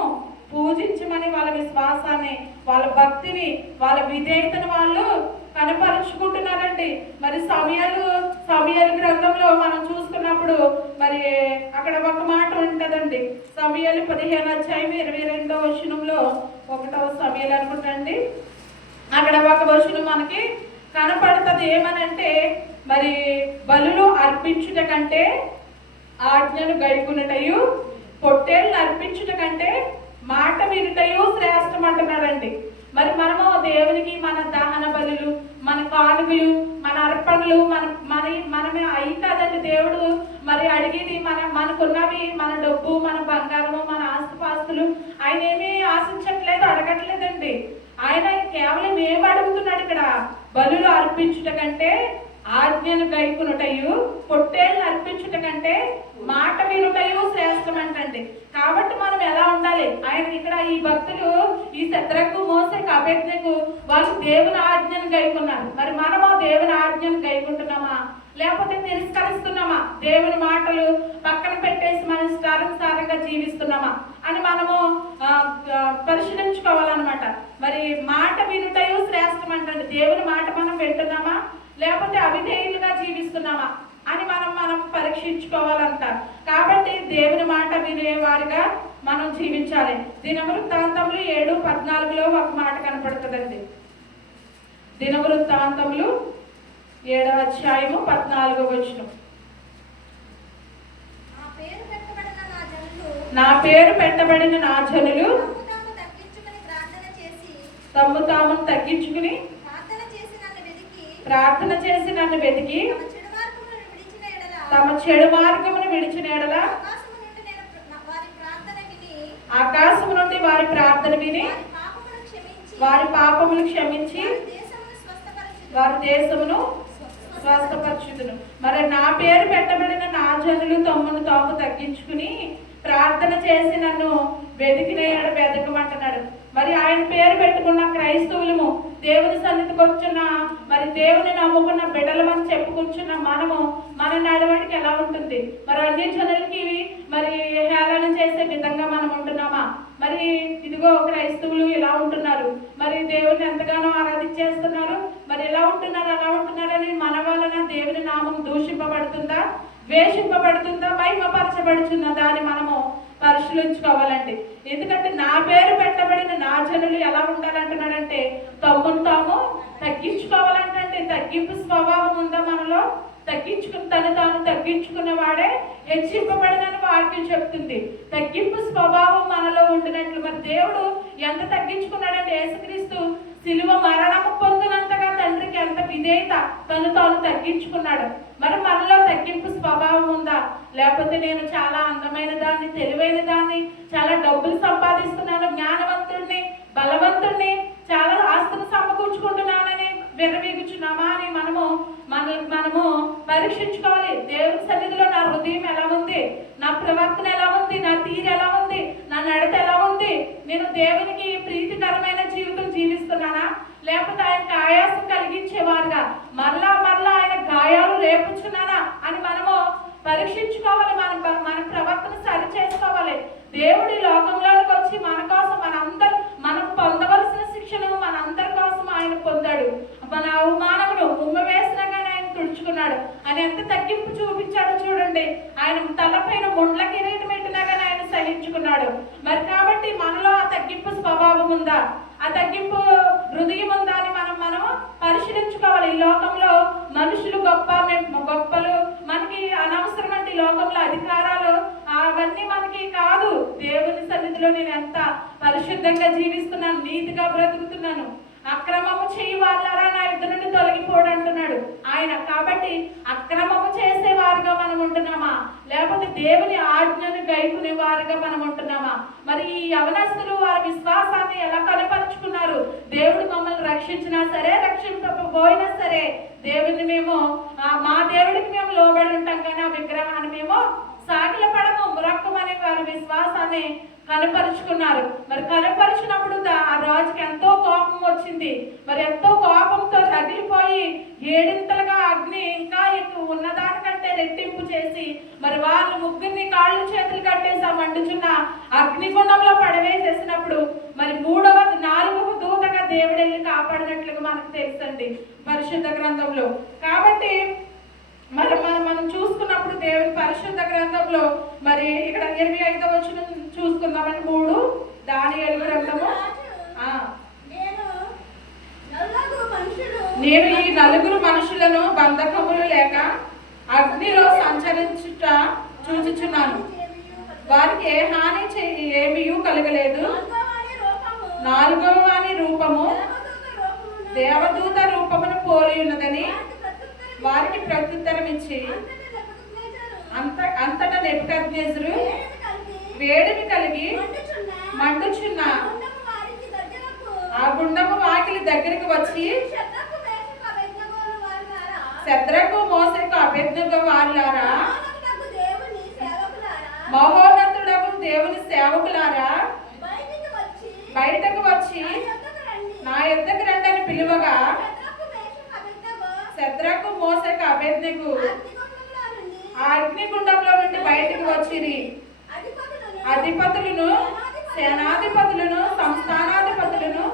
పూజించమని వాళ్ళ విశ్వాసాన్ని, వాళ్ళ భక్తిని, వాళ్ళ విధేయతను వాళ్ళు కనపరుచుకుంటున్నారండి. మరి సమయాలు గ్రంథంలో మనం చూసుకున్నప్పుడు మరి అక్కడ ఒక మాట ఉంటదండి. సమయాలు 15వ అధ్యాయం 22వ వచనంలో, 1వ సమయాలు అనుకుంటండి, అక్కడ ఒక వచనం మనకి కనపడుతుంది. ఏమనంటే మరి బలులు అర్పించుట కంటే ఆజ్ఞను గైకొనుటయు, పొట్టేళ్ళు అర్పించుట కంటే మాట వినుటయు శ్రేష్టం అంటున్నారండి. మరి మనము దేవునికి మన దహన బలులు, మన కానుకలు, మన అర్పణలు మనమే అయి కాదండి. దేవుడు మరి అడిగేది మనకున్నవి, మన డబ్బు, మన బంగారము, మన ఆస్తిపాస్తులు ఆయన ఏమీ ఆశించట్లేదు, అడగట్లేదండి. ఆయన కేవలం ఏం అడుగుతున్నాడు ఇక్కడ, బలులు అర్పించుట కంటే ఆజ్ఞను గైకొనుటయు, పొట్టేళ్ళు అర్పించుట కంటే మాట వినుటయు శ్రేష్టం అంటండి. కాబట్టి మనం ఎలా ఉండాలి? ఆయన ఇక్కడ ఈ భక్తులు, ఈ శద్రకు, మోషేకు, అబేద్నెగోకు వాళ్ళు దేవుని ఆజ్ఞను గైకొన్నారు. మరి మనము దేవుని ఆజ్ఞను గైకుంటున్నామా, లేకపోతే తిరస్కరిస్తున్నామా? దేవుని మాటలు పక్కన పెట్టేసి మన ఇష్టానుసారంగా జీవిస్తున్నామా అని మనము పరిశీలించుకోవాలన్నమాట. మరి మాట వినుటయు శ్రేష్టం అంటండి. దేవుని మాట మనం వింటున్నామా, లేకపోతే అవిధేయులుగా జీవిస్తున్నామా అని మనం పరీక్షించుకోవాలంట. కాబట్టి దేవుని మాట వినేవారిగా మనం జీవించాలి. దినవృత్తాంతములు 7:14లో ఒక మాట కనపడుతుందండి. దినవృత్తాంతములు 7వ అధ్యాయము 14వ వచనం, నా పేరు పెట్టబడిన నా జనులు తమ్ము తాము తగ్గించుకుని ప్రార్థన చేసి నన్ను వెతికి తమ చెడు మార్గమును విడిచిన ఎడల ఆకాశము నుండి వారి ప్రార్థన విని వారి పాపములు క్షమించి వారి దేశమును స్వస్థపరచుదును. మరి నా పేరు పెట్టబడిన నా జనులు తమ్మును తాము తగ్గించుకుని ప్రార్థన చేసి నన్ను వెతికిన ఎడల వెతకమంటున్నాడు. మరి ఆయన పేరు పెట్టుకున్న క్రైస్తవులము, దేవుని సన్నిధికి వచ్చిన మరి దేవుని నమ్ముకున్న బిడ్డలమని చెప్పుకుంటున్న మనము మన నడవడికి ఎలా ఉంటుంది? మరి అన్ని జనులకి మరి హేళన చేసే విధంగా మనం ఉంటున్నామా? మరి ఇదిగో క్రైస్తవులు ఇలా ఉంటున్నారు, మరి దేవుని ఎంతగానో ఆరాధించేస్తున్నారు, మరి ఎలా ఉంటున్నారు అలా ఉంటున్నారని మన వలన దేవుని నామం దూషింపబడుతుందా, ద్వేషింపబడుతుందా, మహిమపరచబడుతుందా? దాన్ని మనము పరిశీలించుకోవాలండి. ఎందుకంటే నా పేరు పెట్టబడిన నా జనులు ఎలా ఉండాలంటున్నాడంటే తమ్మును తాము తగ్గించుకోవాలంటే, తగ్గింపు స్వభావం ఉందా మనలో? తను తాను తగ్గించుకున్న వాడే హెచ్చింపబడనని వాక్యం చెప్తుంది. తగ్గింపు స్వభావం మనలో ఉండినట్లు మరి దేవుడు ఎంత తగ్గించుకున్నాడంటే యేసుక్రీస్తు సిలువ మరణము పొందినంతగా తండ్రి విధేయత, తను తాను తగ్గించుకున్నాడు. మరి మనలో తగ్గింపు స్వభావం ఉందా? లేకపోతే నేను చాలా అందమైన దాన్ని, తెలివైన దాన్ని, చాలా డబ్బులు సంపాదిస్తున్నాను, జ్ఞానవంతుడిని, బలవంతుడిని, చాలా ఆస్తులు సమకూర్చుకుంటున్నానని విర్రవీగుచున్నామా అని మనము పరీక్షించుకోవాలి. దేవుని సన్నిధిలో నా హృదయం ఎలా ఉంది, నా ప్రవర్తన ఎలా ఉంది, నా తీరు ఎలా ఉంది, నా నడత ఎలా ఉంది, నేను దేవునికి ప్రీతికరమైన జీవితం జీవిస్తున్నానా, లేకపోతే ఆయనకి ఆయాసం కలిగించేవారుగా మరలా ఆయన గాయాలు రేపుచున్నానా అని మనము పరీక్షించుకోవాలి. మన ప్రవర్తన సరి చేసుకోవాలి. దేవుడి లోకంలోకి వచ్చి మన కోసం మనం పొందవలసిన శిక్షను మనందరి కోసం ఆయన పొందాడు. మన అవమానమును ఉమ్మ వేసినా కానీ ఆయన తుడుచుకున్నాడు. ఆయన ఎంత తగ్గింపు చూపించాడో చూడండి. ఆయన తలపైన ముండ్ల కిరీటం పెట్టినా కానీ ఆయన సహించుకున్నాడు. మరి కాబట్టి మనలో ఆ తగ్గింపు స్వభావం ఉందా, ఆ తగ్గింపు హృదయం ఉందా అని మనం పరిశీలించుకోవాలి. ఈ లోకంలో మనుషులు గొప్పలు, మనకి అనవసరమైన ఈ లోకంలో అధికారాలు అవన్నీ మనకి కాదు. దేవుని సన్నిధిలో నేను ఎంత పరిశుద్ధంగా జీవిస్తున్నాను, నీతిగా బ్రతుకుతున్నాను, అక్రమము చేయి వాళ్ళారా నా యుద్ధ నుండి తొలగిపోడు అంటున్నాడు ఆయన. కాబట్టి అక్రమము చేసే వారుగా మనం ఉంటున్నామా, లేకపోతే దేవుని ఆజ్ఞను గైకునే వారుగా మనం ఉంటున్నామా? మరి ఈ యవనస్తులు వారి విశ్వాసాన్ని ఎలా కనపరుచుకున్నారు? దేవుడు మమ్మల్ని రక్షించినా సరే, రక్షించకపోయినా సరే దేవుడిని మా దేవుడికి మేము లోబడి ఉంటాం, కానీ ఆ విగ్రహాన్ని మేము సాగిల పడము, మురక్కమని వారి విశ్వాసాన్ని కనపరుచుకున్నారు. మరి కనపరిచినప్పుడు ఆ రాజుకి ఎంతో కోపం వచ్చింది. మరి ఎంతో కోపంతో రగిలిపోయి ఏడింతలుగా అగ్ని ఇంకా ఎక్కువ ఉన్నదానికంటే రెట్టింపు చేసి మరి వాళ్ళు ముగ్గురిని కాళ్ళు చేతులు కట్టేసి మండుచున్న అగ్నిగుండంలో పడవేసేసినప్పుడు మరి నాలుగవ దూతగా దేవుడు వెళ్ళి కాపాడినట్లుగా మనకు తెలుసండి పరిశుద్ధ గ్రంథంలో. కాబట్టి మరి మనం చూసుకున్నప్పుడు దేవుని పరిశుద్ధ గ్రంథంలో మరి ఇక్కడ 25వ వచనం చూసుకుందామని 3 దానియేలు గ్రంథము. నేను ఈ నలుగురు మనుషులను బంధకములు లేక అగ్నిలో సంచరించుట చూచుచున్నాను, వారికి ఏ హాని ఏమీ కలగలేదు. 4వ వాని రూపము దేవదూత రూపమును పోలి ఉన్నదని వారికి ప్రత్యుత్తరం ఇచ్చి అంతటా నెబుకద్నెజరు వేడిమి కలిగి మండుచున్న ఆ గుండము వాకిలి దగ్గరికి వచ్చి శద్రకు మోషేకు అబేద్నెగో వారులారా, మహోన్నతుడగు దేవుని సేవకులారా, బయటకు వచ్చి నా యొద్దకు రండి అని పిలువగా శద్రకు మోషేకు అబేద్నెగో ఆ అగ్నిగుండంలో నుండి బయటకు వచ్చిరి. అధిపతులను, సేనాధిపతులను, సంస్థానాధిపతులను,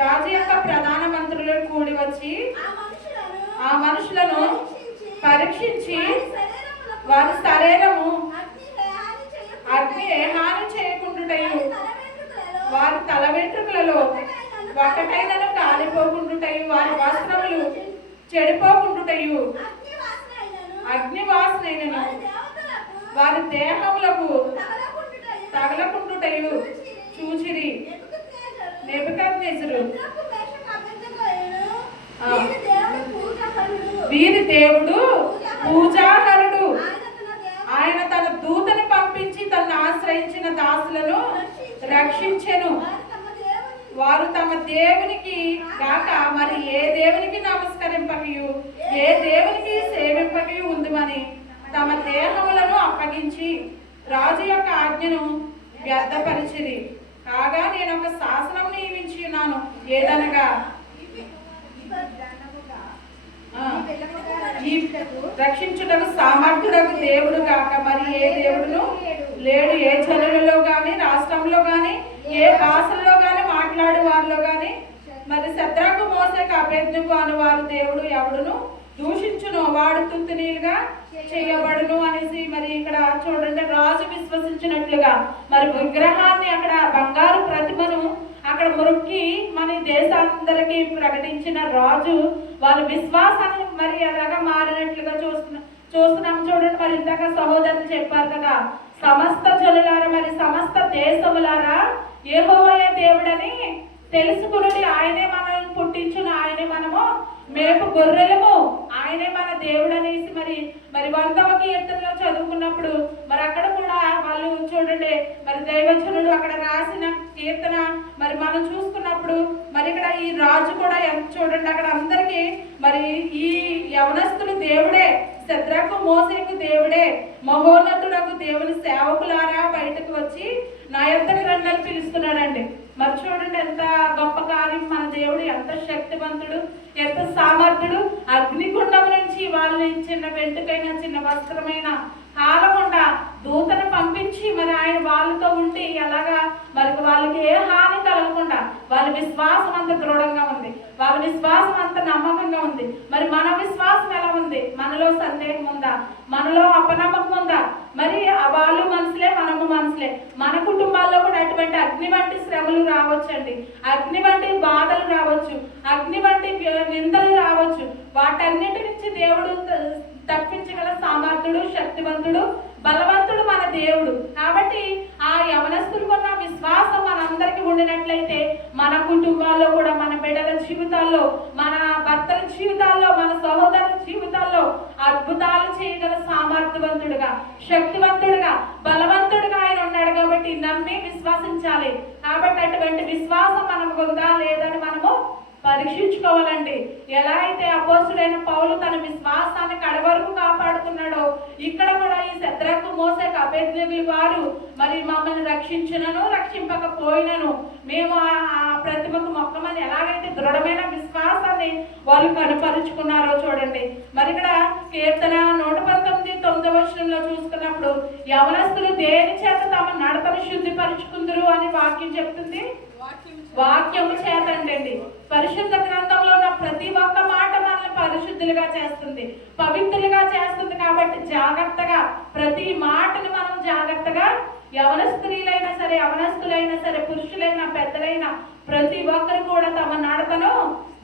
రాజు యొక్క ప్రధాన మంత్రులను కూడి వచ్చి ఆ మనుషులను పరీక్షించి వారి శరీరము అగ్ని ఏ హాని చేయకుండుటయు, వారి తల వెంట్రుకలలో ఒకటైనను కాలిపోకుండుటయు, వారి వస్త్రములు చెడిపోకుండుటయు, అగ్ని వాసనైనను వారి దేహములకు తగలకుండుటయు చూచిరి. నెబుకద్నెజరు వీరి దేవుడు పూజాకరుడు, ఆయన తన దూతని పంపించి తనను ఆశ్రయించిన దాసులను రక్షించెను. వారు తమ దేవునికి కాక మరి ఏ దేవునికి నమస్కరింపకయు, ఏ దేవునికి సేవింపకయు ఉందుమని తమ దేహములను అప్పగించి రాజు యొక్క ఆజ్ఞను వ్యర్థపరిచిరి. కాగా నేను ఒక శాసనం నియమించి ఉన్నాను, ఏదనగా రక్షించుటకు సామర్థ్యుడకు దేవుడు కాక మరి ఏ దేవుడును లేడు. ఏ జనులలో గాని, రాష్ట్రంలో గాని, ఏ భాషల్లో గాని మాట్లాడే వారిలో గాని మరి శద్రకు మోషేకు అబేద్నెగో అను వారు దేవుడు ఎవడును దూషించును, వాడు తుత్తునీలుగా చేయబడును అనేసి మరి ఇక్కడ చూడండి. రాజు విశ్వసించినట్లుగా మరి విగ్రహాన్ని, అక్కడ బంగారు ప్రతిమను అక్కడ మురుక్కి మన దేశాందరికి ప్రకటించిన రాజు వాళ్ళ విశ్వాసాన్ని మరి ఎలాగా మారినట్లుగా చూస్తున్నాం చూడండి. మరి ఇందాక సహోదరులు చెప్పారు కదా, సమస్త జనులారా మరి సమస్త దేశములారా యెహోవాయే దేవుడని తెలుసుకుని ఆయనే మనల్ని పుట్టించును, ఆయనే మనము మేము గొర్రెలము, ఆయనే మన దేవుడు అనేసి మరి 100వ కీర్తనలో చదువుకున్నప్పుడు మరి అక్కడ కూడా వాళ్ళు చూడండి, మరి దైవజనుడు అక్కడ రాసిన కీర్తన మరి మనం చూసుకున్నప్పుడు మరి ఇక్కడ ఈ రాజు కూడా చూడండి అక్కడ అందరికీ మరి ఈ యవనస్తులు దేవుడే, శద్రకు మోసేకు దేవుడే, మహోన్నతుడకు దేవుని సేవకులారా బయటకు వచ్చి నా యొద్దకు రండి అని పిలుస్తున్నాడండి. మరి చూడండి ఎంత గొప్ప కార్యం, మన దేవుడు ఎంత శక్తివంతుడు, ఎంత సామర్థ్యుడు. అగ్నిగుండం నుంచి వాళ్ళని చిన్న వెంటుకైనా చిన్న వస్త్రమైన కాలకుండా దూతను పంపించి మరి ఆయన వాళ్ళతో ఉండి ఎలాగా మరి వాళ్ళకి ఏ హాని కలగకుండా వాళ్ళ విశ్వాసం అంత దృఢంగా ఉంది, వాళ్ళ విశ్వాసం అంత నమ్మకంగా ఉంది. మరి మన విశ్వాసం ఎలా ఉంది? మనలో సందేహం ఉందా? మనలో అపనమ్మకం ఉందా? మరి వాళ్ళు మనుషులే, మనము మనుషులే. మన కుటుంబాల్లో కూడా అటువంటి అగ్ని వంటి శ్రమలు రావచ్చండి, అగ్ని వంటి బాధలు రావచ్చు, అగ్ని వంటి నిందలు రావచ్చు. వాటన్నిటి నుంచి దేవుడు తప్పించగల సామర్థ్యుడు, శక్తివంతుడు, బలవంతుడు మన దేవుడు. కాబట్టి ఆ యవనస్తులకున్న విశ్వాసం మనందరికీ ఉండినట్లయితే మన కుటుంబాల్లో కూడా, మన బిడ్డల జీవితాల్లో, మన భర్తల జీవితాల్లో, మన సహోదరుల జీవితాల్లో అద్భుతాలు చేయగల సామర్థ్యవంతుడుగా, శక్తివంతుడుగా, బలవంతుడుగా ఆయన ఉన్నాడు. కాబట్టి నమ్మి విశ్వసించాలి. కాబట్టి అటువంటి విశ్వాసం మనకు ఉందా లేదని మనము పరీక్షించుకోవాలండి. ఎలా అయితే అపోస్తుడైన పౌలు తన విశ్వాసాన్ని కడవరకు కాపాడుతున్నాడో, ఇక్కడ కూడా ఈ శద్రకు మోసేకు అబేద్నెగోలు వారు మరి మమ్మల్ని రక్షించినను రక్షింపకపోయినను మేము ఆ ప్రతిమకు మొక్కమని ఎలాగైతే దృఢమైన విశ్వాసాన్ని వాళ్ళు కనపరుచుకున్నారో చూడండి. మరి ఇక్కడ కీర్తన 119:9 వచనంలో చూసుకున్నప్పుడు యవనస్తులు దేని చేత తమ నడతను శుద్ధిపరుచుకుందరు అని వాక్యం చెప్తుంది. వాక్యము చేత అండి. పరిశుద్ధ గ్రంథంలో ఉన్న ప్రతి ఒక్క మాట మనల్ని పరిశుద్ధులుగా చేస్తుంది, పవిత్రులుగా చేస్తుంది. కాబట్టి జాగ్రత్తగా ప్రతి మాటని మనం జాగ్రత్తగా, యవన స్త్రీలైనా సరే, యవనస్తులైనా సరే, పురుషులైనా పెద్దలైనా ప్రతి ఒక్కరు కూడా తమ నడతను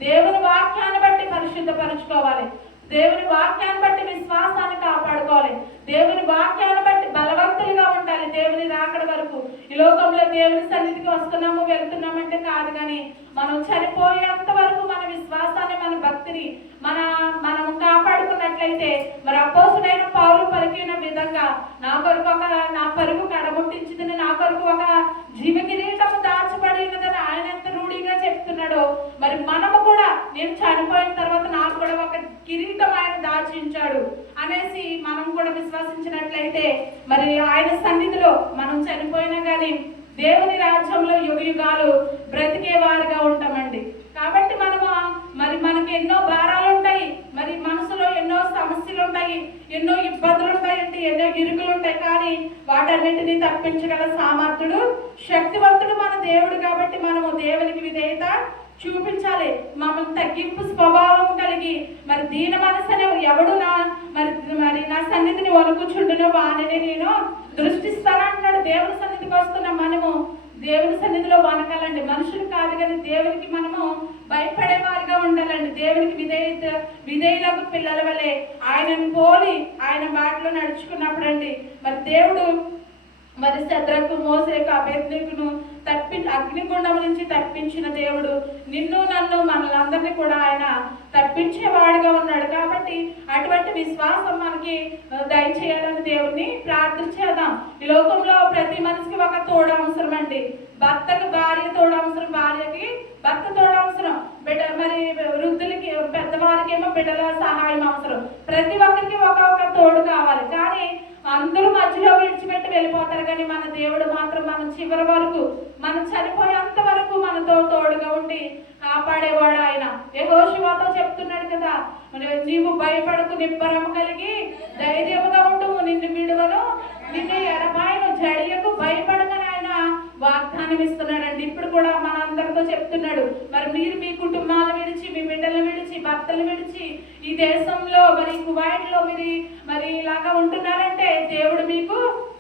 దేవుని వాక్యాన్ని బట్టి పరిశుద్ధపరుచుకోవాలి. దేవుని వాక్యాన్ని బట్టి విశ్వాసాన్ని కాపాడుకోవాలి. దేవుని వాక్యాన్ని బట్టి బలవంతులుగా ఉండాలి. దేవుని రాకడ వరకు ఈ లోకంలో దేవుని సన్నిధికి వస్తున్నాము వెళ్తున్నామంటే కాదు, కానీ మనం చనిపోయేంత వరకు మన విశ్వాసాన్ని, మన భక్తిని మనం కాపాడుకున్నట్లయితే మరి అపోస్తుడైన పౌలు పలికిన విధంగా నా పరుగు కడముట్టించిందని, నా కొరకు ఒక జీవ కిరీటము దాచబడినదని ఆయన ఎంత రూఢిగా చెప్తున్నాడో, మరి మనము కూడా నేను చనిపోయిన తర్వాత నాకు కూడా ఒక కిరీటం ఆయన దాచించాడు అనేసి మనం కూడా విశ్వసించినట్లయితే మరి ఆయన సన్నిధిలో మనం చనిపోయినా కానీ దేవుని రాజ్యంలో యుగాలు బ్రతికే వారిగా ఉంటామండి. కాబట్టి మనకి ఎన్నో భారాలు ఉంటాయి, మరి మనసులో ఎన్నో సమస్యలు ఉంటాయి, ఎన్నో ఇబ్బందులు ఉంటాయండి, ఎన్నో ఇరుకులు ఉంటాయి. కానీ వాటన్నిటిని తప్పించగల సామర్థ్యుడు, శక్తివంతుడు మన దేవుడు. కాబట్టి మనము దేవునికి విధేయత చూపించాలి. మమ్మల్ని తగ్గింపు స్వభావం కలిగి మరి దీన మనసుని ఎవడు మరి నా సన్నిధిని వణుకుచుండునో వానిని నేను దృష్టిస్తానంటున్నాడు. దేవుని సన్నిధికి వస్తున్న మనము దేవుని సన్నిధిలో వనకాలండి, మనుషులు కాదు కానీ దేవునికి మనము భయపడే వారిగా ఉండాలండి. దేవునికి విధేయులకు పిల్లల వలె ఆయనను పోలి ఆయన బాటలో నడుచుకున్నప్పుడు అండి మరి దేవుడు మరి శద్రకు మోసేకు అబేద్నెగోను అగ్నిగుండం నుంచి తప్పించిన దేవుడు నిన్ను నన్ను మనలందరినీ కూడా ఆయన తప్పించేవాడుగా ఉన్నాడు. కాబట్టి అటువంటి విశ్వాసం మనకి దయచేయాలని దేవుడిని ప్రార్థించేద్దాం. ఈ లోకంలో ప్రతి మనిషికి ఒక తోడు అవసరం అండి. భర్తకు భార్య తోడు అవసరం, భార్యకి భర్త తోడు అవసరం, మరి వృద్ధులకి పెద్దవారికి ఏమో బిడ్డల సహాయం అవసరం. ప్రతి ఒక్కరికి ఒక తోడు కావాలి. కానీ అందరూ మధ్యలో విడిచిపెట్టి వెళ్ళిపోతారు, కానీ మన దేవుడు మాత్రం మనం చివరి వరకు, మనం చనిపోయేంత వరకు మనతో తోడుగా ఉండి కాపాడేవాడు ఆయన. యెహోషువతో చెప్తున్నాడు కదా, నీవు భయపడకు, నిబ్బరము కలిగి ధైర్యముగా ఉండుము, నిన్ను విడువను, నిన్ను ఎడబాయను, జడియకు భయపడకని ఆయన వాగ్దానం ఇస్తున్నాడండి. ఇప్పుడు కూడా మన అందరితో చెప్తున్నాడు, మరి మీరు మీ కుటుంబాలు విడిచి, మీ బిడ్డలు విడిచి, భర్తలు విడిచి ఈ దేశంలో మరి కువైట్లో మీరు మరి ఇలాగా ఉంటున్నారంటే దేవుడు మీకు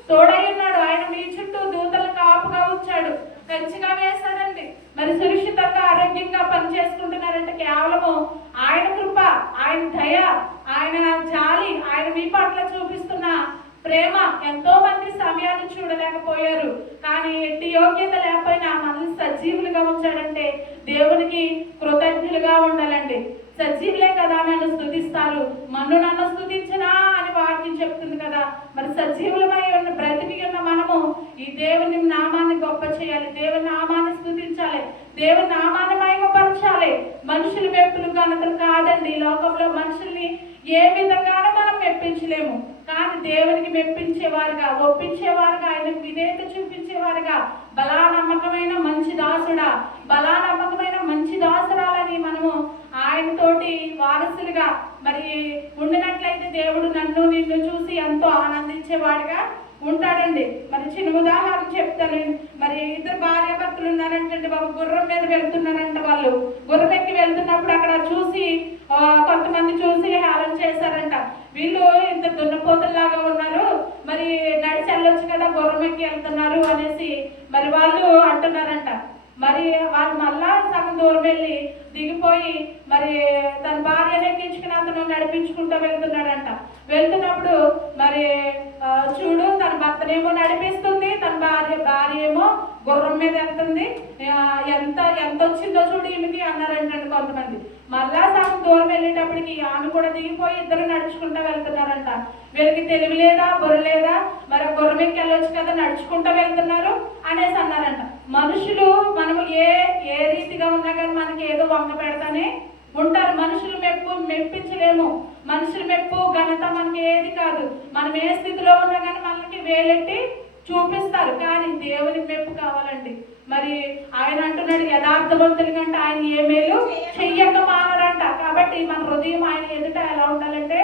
తోడై ఉన్నాడు. ఆయన మీ చుట్టూ దూతలు కాపుగా ఉంచాడు, కంచిగా వేస్తాడండి. మరి సురక్షితంగా ఆరోగ్యంగా పనిచేసుకుంటున్నారంటే కేవలము ఆయన కృప, ఆయన దయ, ఆయన జాలి, ఆయన మీ పట్ల చూపిస్తున్న ప్రేమ. ఎంతో మంది సమయాన్ని చూడలేకపోయారు, కానీ ఎట్టి యోగ్యత లేకపోయినా మనల్ని సజీవులుగా ఉంచాడంటే దేవునికి కృతజ్ఞులుగా ఉండాలండి. సజీవులే కదా నన్ను స్తుతిస్తారు, మన్ను నన్ను స్తుతించనా అని వాక్యం చెప్తుంది కదా. మరి సజీవులమై ఉన్న బ్రతికి ఉన్న మనము ఈ దేవుని నామాన్ని గొప్ప చేయాలి, దేవుని నామాన్ని స్తుతించాలి, దేవుని నామాన్ని మహిమపరచాలి. మనుషుల మెప్పులు ఘనతలు కాదండి. ఈ లోకంలో మనుషుల్ని ఏ విధంగానూ మనం మెప్పించలేము, కానీ దేవునికి మెప్పించేవారుగా, ఒప్పించేవారుగా, ఆయనకు విధేయత చూపించేవారుగా, బలా నమ్మకమైన మంచి దాసుడా, బలా నమ్మకమైన మంచి దాసురాలని మనము ఆయనతోటి వారసులుగా మరి ఉండినట్లయితే దేవుడు నన్ను నిన్ను చూసి ఎంతో ఆనందించేవాడుగా ఉంటాడండి. మరి చిన్న ఉదాహరణ చెప్తాను. మరి ఇద్దరు భార్యాభర్తలు ఉన్నారంటే బాబు గుర్రం మీద వెళ్తున్నారంట. వాళ్ళు గుర్రం ఎక్కి వెళ్తున్నప్పుడు అక్కడ చూసి కొంతమంది చూసి హేళన చేశారంట. వీళ్ళు ఇంత దున్నపోతుల్లాగా ఉన్నారు, మరి నడిచి వెళ్ళొచ్చు కదా, గుర్రం ఎక్కి వెళ్తున్నారు అనేసి మరి వాళ్ళు అంటున్నారంట. మరి వాళ్ళు మళ్ళా సగం దూరం వెళ్ళి దిగిపోయి మరి తన భార్యను ఎక్కించుకుని అతను నడిపించుకుంటూ వెళ్తున్నాడంట. వెళ్తున్నప్పుడు మరి చూడు, తన భర్తనేమో నడిపిస్తుంది, తన భార్య ఏమో గుర్రం మీద వెళ్తుంది, ఎంత వచ్చిందో చూడు ఈమెకి అన్నారంటండి కొంతమంది. మళ్ళా సగం దూరం వెళ్ళేటప్పటికి ఆమె కూడా దిగిపోయి ఇద్దరు నడుచుకుంటూ వెళ్తున్నారంట. వీళ్ళకి తెలివి లేదా, బుర్ర లేదా, మరి గుర్రం ఎక్కి వెళ్ళొచ్చు కదా, నడుచుకుంటూ వెళ్తున్నారు అనేసి అన్నారంట. మనుషులు మనము ఏ రీతిగా ఉన్నా కానీ మనకి ఏదో వంక పెడతానే ఉంటారు. మనుషులు మెప్పించలేము. మనుషుల మెప్పు ఘనత మనకి ఏది కాదు. మనం ఏ స్థితిలో ఉన్నా కానీ మనకి వేలెట్టి చూపిస్తారు, కానీ దేవుని మెప్పు కావాలండి. మరి ఆయన అంటున్నాడు, యథార్థవంతుల కంటే ఆయన ఏ మేలు చెయ్యక మానడంట. కాబట్టి మన హృదయం ఆయన ఎదుట ఎలా ఉండాలంటే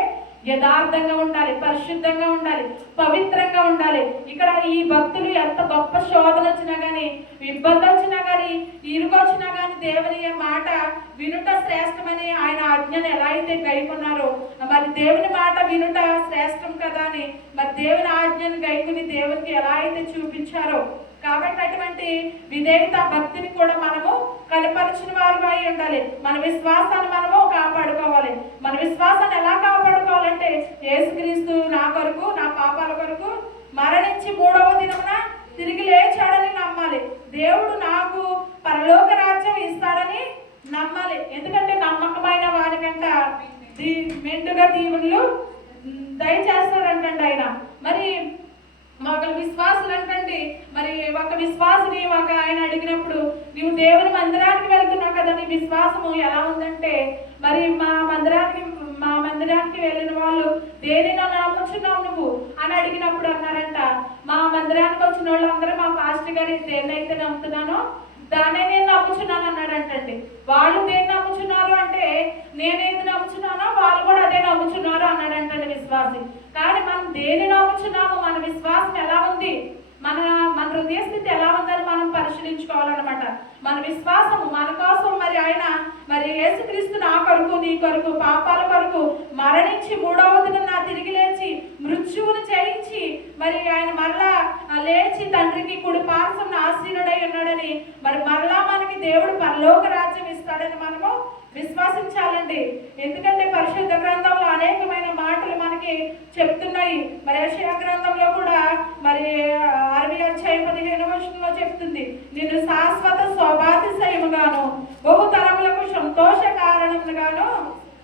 యథార్థంగా ఉండాలి, పరిశుద్ధంగా ఉండాలి, పవిత్రంగా ఉండాలి. ఇక్కడ ఈ భక్తులు ఎంత గొప్ప శోధన వచ్చినా కానీ, ఇబ్బంది వచ్చినా కానీ, ఇరుగు వచ్చినా కానీ దేవుని మాట వినుట శ్రేష్టమని ఆయన ఆజ్ఞను ఎలా అయితే గైకున్నారో, మరి దేవుని మాట వినుట శ్రేష్టం కదా అని మరి దేవుని ఆజ్ఞను గైకుని దేవునికి ఎలా అయితే చూపించారో, కాబట్టి అటువంటి విధేయత భక్తిని కూడా మనము కనపరిచిన వారుగా ఉండాలి. మన విశ్వాసాన్ని మనము కాపాడుకోవాలి. మన విశ్వాసాన్ని ఎలా కాపాడుకోవాలంటే యేసుక్రీస్తు నా కొరకు, నా పాపాల కొరకు మరణించి 3వ దినమున తిరిగి లేచాడని నమ్మాలి. దేవుడు నాకు పరలోక రాజ్యం ఇస్తాడని నమ్మాలి. ఎందుకంటే నమ్మకమైన వారికంట మెండుగా దీవులు దయచేస్తాడంటండి ఆయన. మరి ఒక విశ్వాసులు అంటండి, మరి ఒక విశ్వాసుని ఆయన అడిగినప్పుడు, నీవు దేవుని మందిరానికి వెళ్తున్నావు కదా, నీ విశ్వాసము ఎలా ఉందంటే, మరి మా మందిరానికి వెళ్ళిన వాళ్ళు దేనినో నమ్ముచున్నావు నువ్వు అని అడిగినప్పుడు అన్నారంట, మా మందిరానికి వచ్చిన వాళ్ళందరూ మా పాస్టర్ గారి దేన్నైతే నమ్ముతున్నానో దాన్నే నేను నమ్ముచున్నాను అన్నాడంటండి. వాళ్ళు దేన్ని నమ్ముచున్నారు అంటే నేనేది నమ్ముచున్నానో వాళ్ళు కూడా అదే నమ్ముచున్నారు అన్నాడంటండి విశ్వాసి. కానీ మనం దేని నమ్ముచున్నాము, మన విశ్వాసం ఎలా ఉంది, మన హృదయ స్థితి ఎలా ఉందని మనం పరిశీలించుకోవాలన్నమాట. మన విశ్వాసము మన కోసం మరి ఆయన మరి యేసుక్రీస్తు నా కొరకు, నీ కొరకు, పాపాల కొరకు మరణించి 3వ దినాన తిరిగి లేచి మృత్యువును జయించి మరి ఆయన మరలా లేచి తండ్రికి కుడి పార్శ్వమున ఆసీనుడై ఉన్నాడని, మరి మరలా మనకి దేవుడు పరలోక రాజ్యం ఇస్తాడని మనము విశ్వసించాలండి. ఎందుకంటే పరిశుద్ధ గ్రంథంలో అనేకమైన మాటలు మనకి చెప్తున్నాయి. మరి యెషయా గ్రంథంలో కూడా మరి 60:15 చెప్తుంది, నిన్ను శాశ్వత శోభాతిశయముగాను బహుతరములకు సంతోష కారణముగాను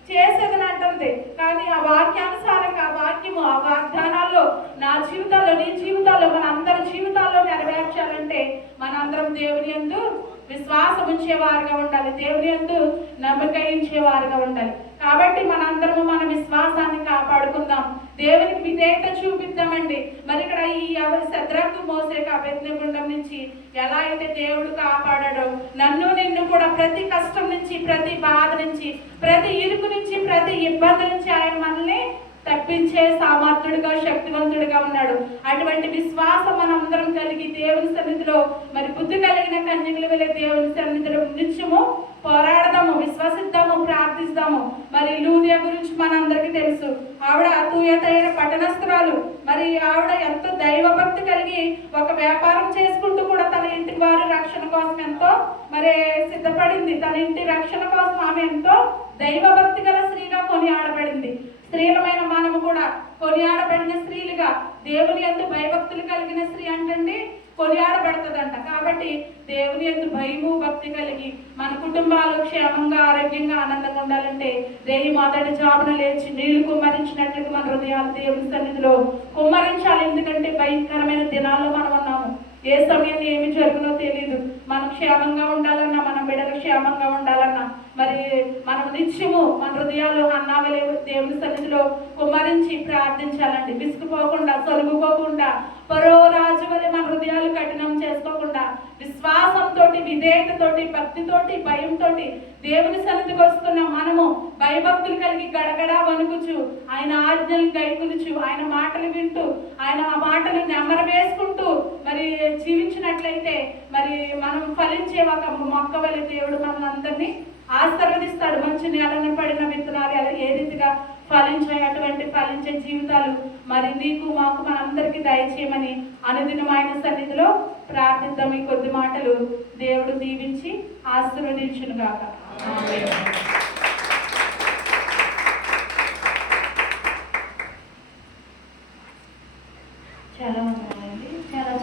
చేసేదని అంటుంది. కానీ ఆ వాక్యానుసారంగా ఆ వాక్యము, ఆ వాగ్దానాల్లో నా జీవితాల్లో, నీ జీవితాల్లో, మన అందరి జీవితాల్లో నెరవేర్చాలంటే మనందరం దేవుని యందు విశ్వాసం ఉంచేవారుగా ఉండాలి, దేవుని యందు నమ్మక ఉంచేవారుగా ఉండాలి. కాబట్టి మనందరము మన విశ్వాసాన్ని కాపాడుకుందాం, దేవునికి విధేయత చూపిద్దామండి. మరి ఇక్కడ ఈ శద్రకు, మోషేకు, అబేద్నెగో నుంచి ఎలా అయితే దేవుడు కాపాడాడో, నన్ను నిన్ను కూడా ప్రతి కష్టం నుంచి, ప్రతి బాధ నుంచి, ప్రతి ఇరుకు నుంచి, ప్రతి ఇబ్బంది నుంచి ఆయన మనల్ని తప్పించే సామర్థ్యుడిగా, శక్తివంతుడిగా ఉన్నాడు. అటువంటి విశ్వాసం మనందరం కలిగి దేవుని సన్నిధిలో మరి బుద్ధి కలిగిన కన్యకులు వెళ్ళే దేవుని సన్నిధిలో నిత్యము పోరాడదాము, విశ్వసిద్దాము, ప్రార్థిస్తాము. మరి లూదియా గురించి మనందరికీ తెలుసు. ఆవిడ అతూయతైన పట్టణస్తురాలు. మరి ఆవిడ ఎంతో దైవభక్తి కలిగి ఒక వ్యాపారం చేసుకుంటూ కూడా తన ఇంటి వారి రక్షణ కోసం ఎంతో మరి సిద్ధపడింది. తన ఇంటి రక్షణ కోసం ఆమె ఎంతో దైవభక్తి గల స్త్రీగా కొనియాడబడింది. స్త్రీలమైన మనము కూడా కొనియాడబడిన స్త్రీలుగా, దేవుని యందు భయభక్తులు కలిగిన స్త్రీ అంటండి కొనియాడబడుతుందంట. కాబట్టి దేవుని యందు భయము భక్తి కలిగి మన కుటుంబాలు క్షేమంగా ఆరోగ్యంగా ఆనందంగా ఉండాలంటే రేయి మొదటి జాబున లేచి నీళ్లు కుమ్మరించినట్లుగా మన హృదయాలు దేవుని సన్నిధిలో కుమ్మరించాలి. ఎందుకంటే భయంకరమైన దినాల్లో మనం ఉన్నాము. ఏ సమయంలో ఏమి జరుగునో తెలియదు. మనం క్షేమంగా ఉండాలన్నా, మన బిడ్డలు క్షేమంగా ఉండాలన్నా మరి మనం నిత్యము మన హృదయాలు అన్నావలే దేవుని సన్నిధిలో కుమ్మరించి ప్రార్థించాలండి. విసుగుపోకుండా, తొలగిపోకుండా, పరో రాజు వలె మన హృదయాలు కఠినం చేసుకోకుండా విశ్వాసంతో, విధేయతతోటి, భక్తితోటి, భయంతో దేవుని సన్నిధికి వస్తున్న మనము భయభక్తులు కలిగి గడగడా వణుకుచు ఆయన ఆజ్ఞలు గైకొనుచు ఆయన మాటలు వింటూ ఆయన ఆ మాటలు నెమరు వేసుకుంటూ మరి జీవించినట్లయితే మరి మనం ఫలించే ఒక మొక్క వలె దేవుడు మనల్ని అందరినీ ఆశీర్వదిస్తాడు. మంచి నేలను పడిన విత్తనాలు ఏ రీతిగా ఫలించాయి, అటువంటి ఫలించే జీవితాలు మరి నీకు మాకు మనందరికీ దయచేయమని అనుదినం ఆయన సన్నిధిలో ప్రార్థిద్దాం. ఈ కొద్ది మాటలు దేవుడు దీవించి ఆశీర్వదించును గాక. చాలా వందనాలండి. చాలా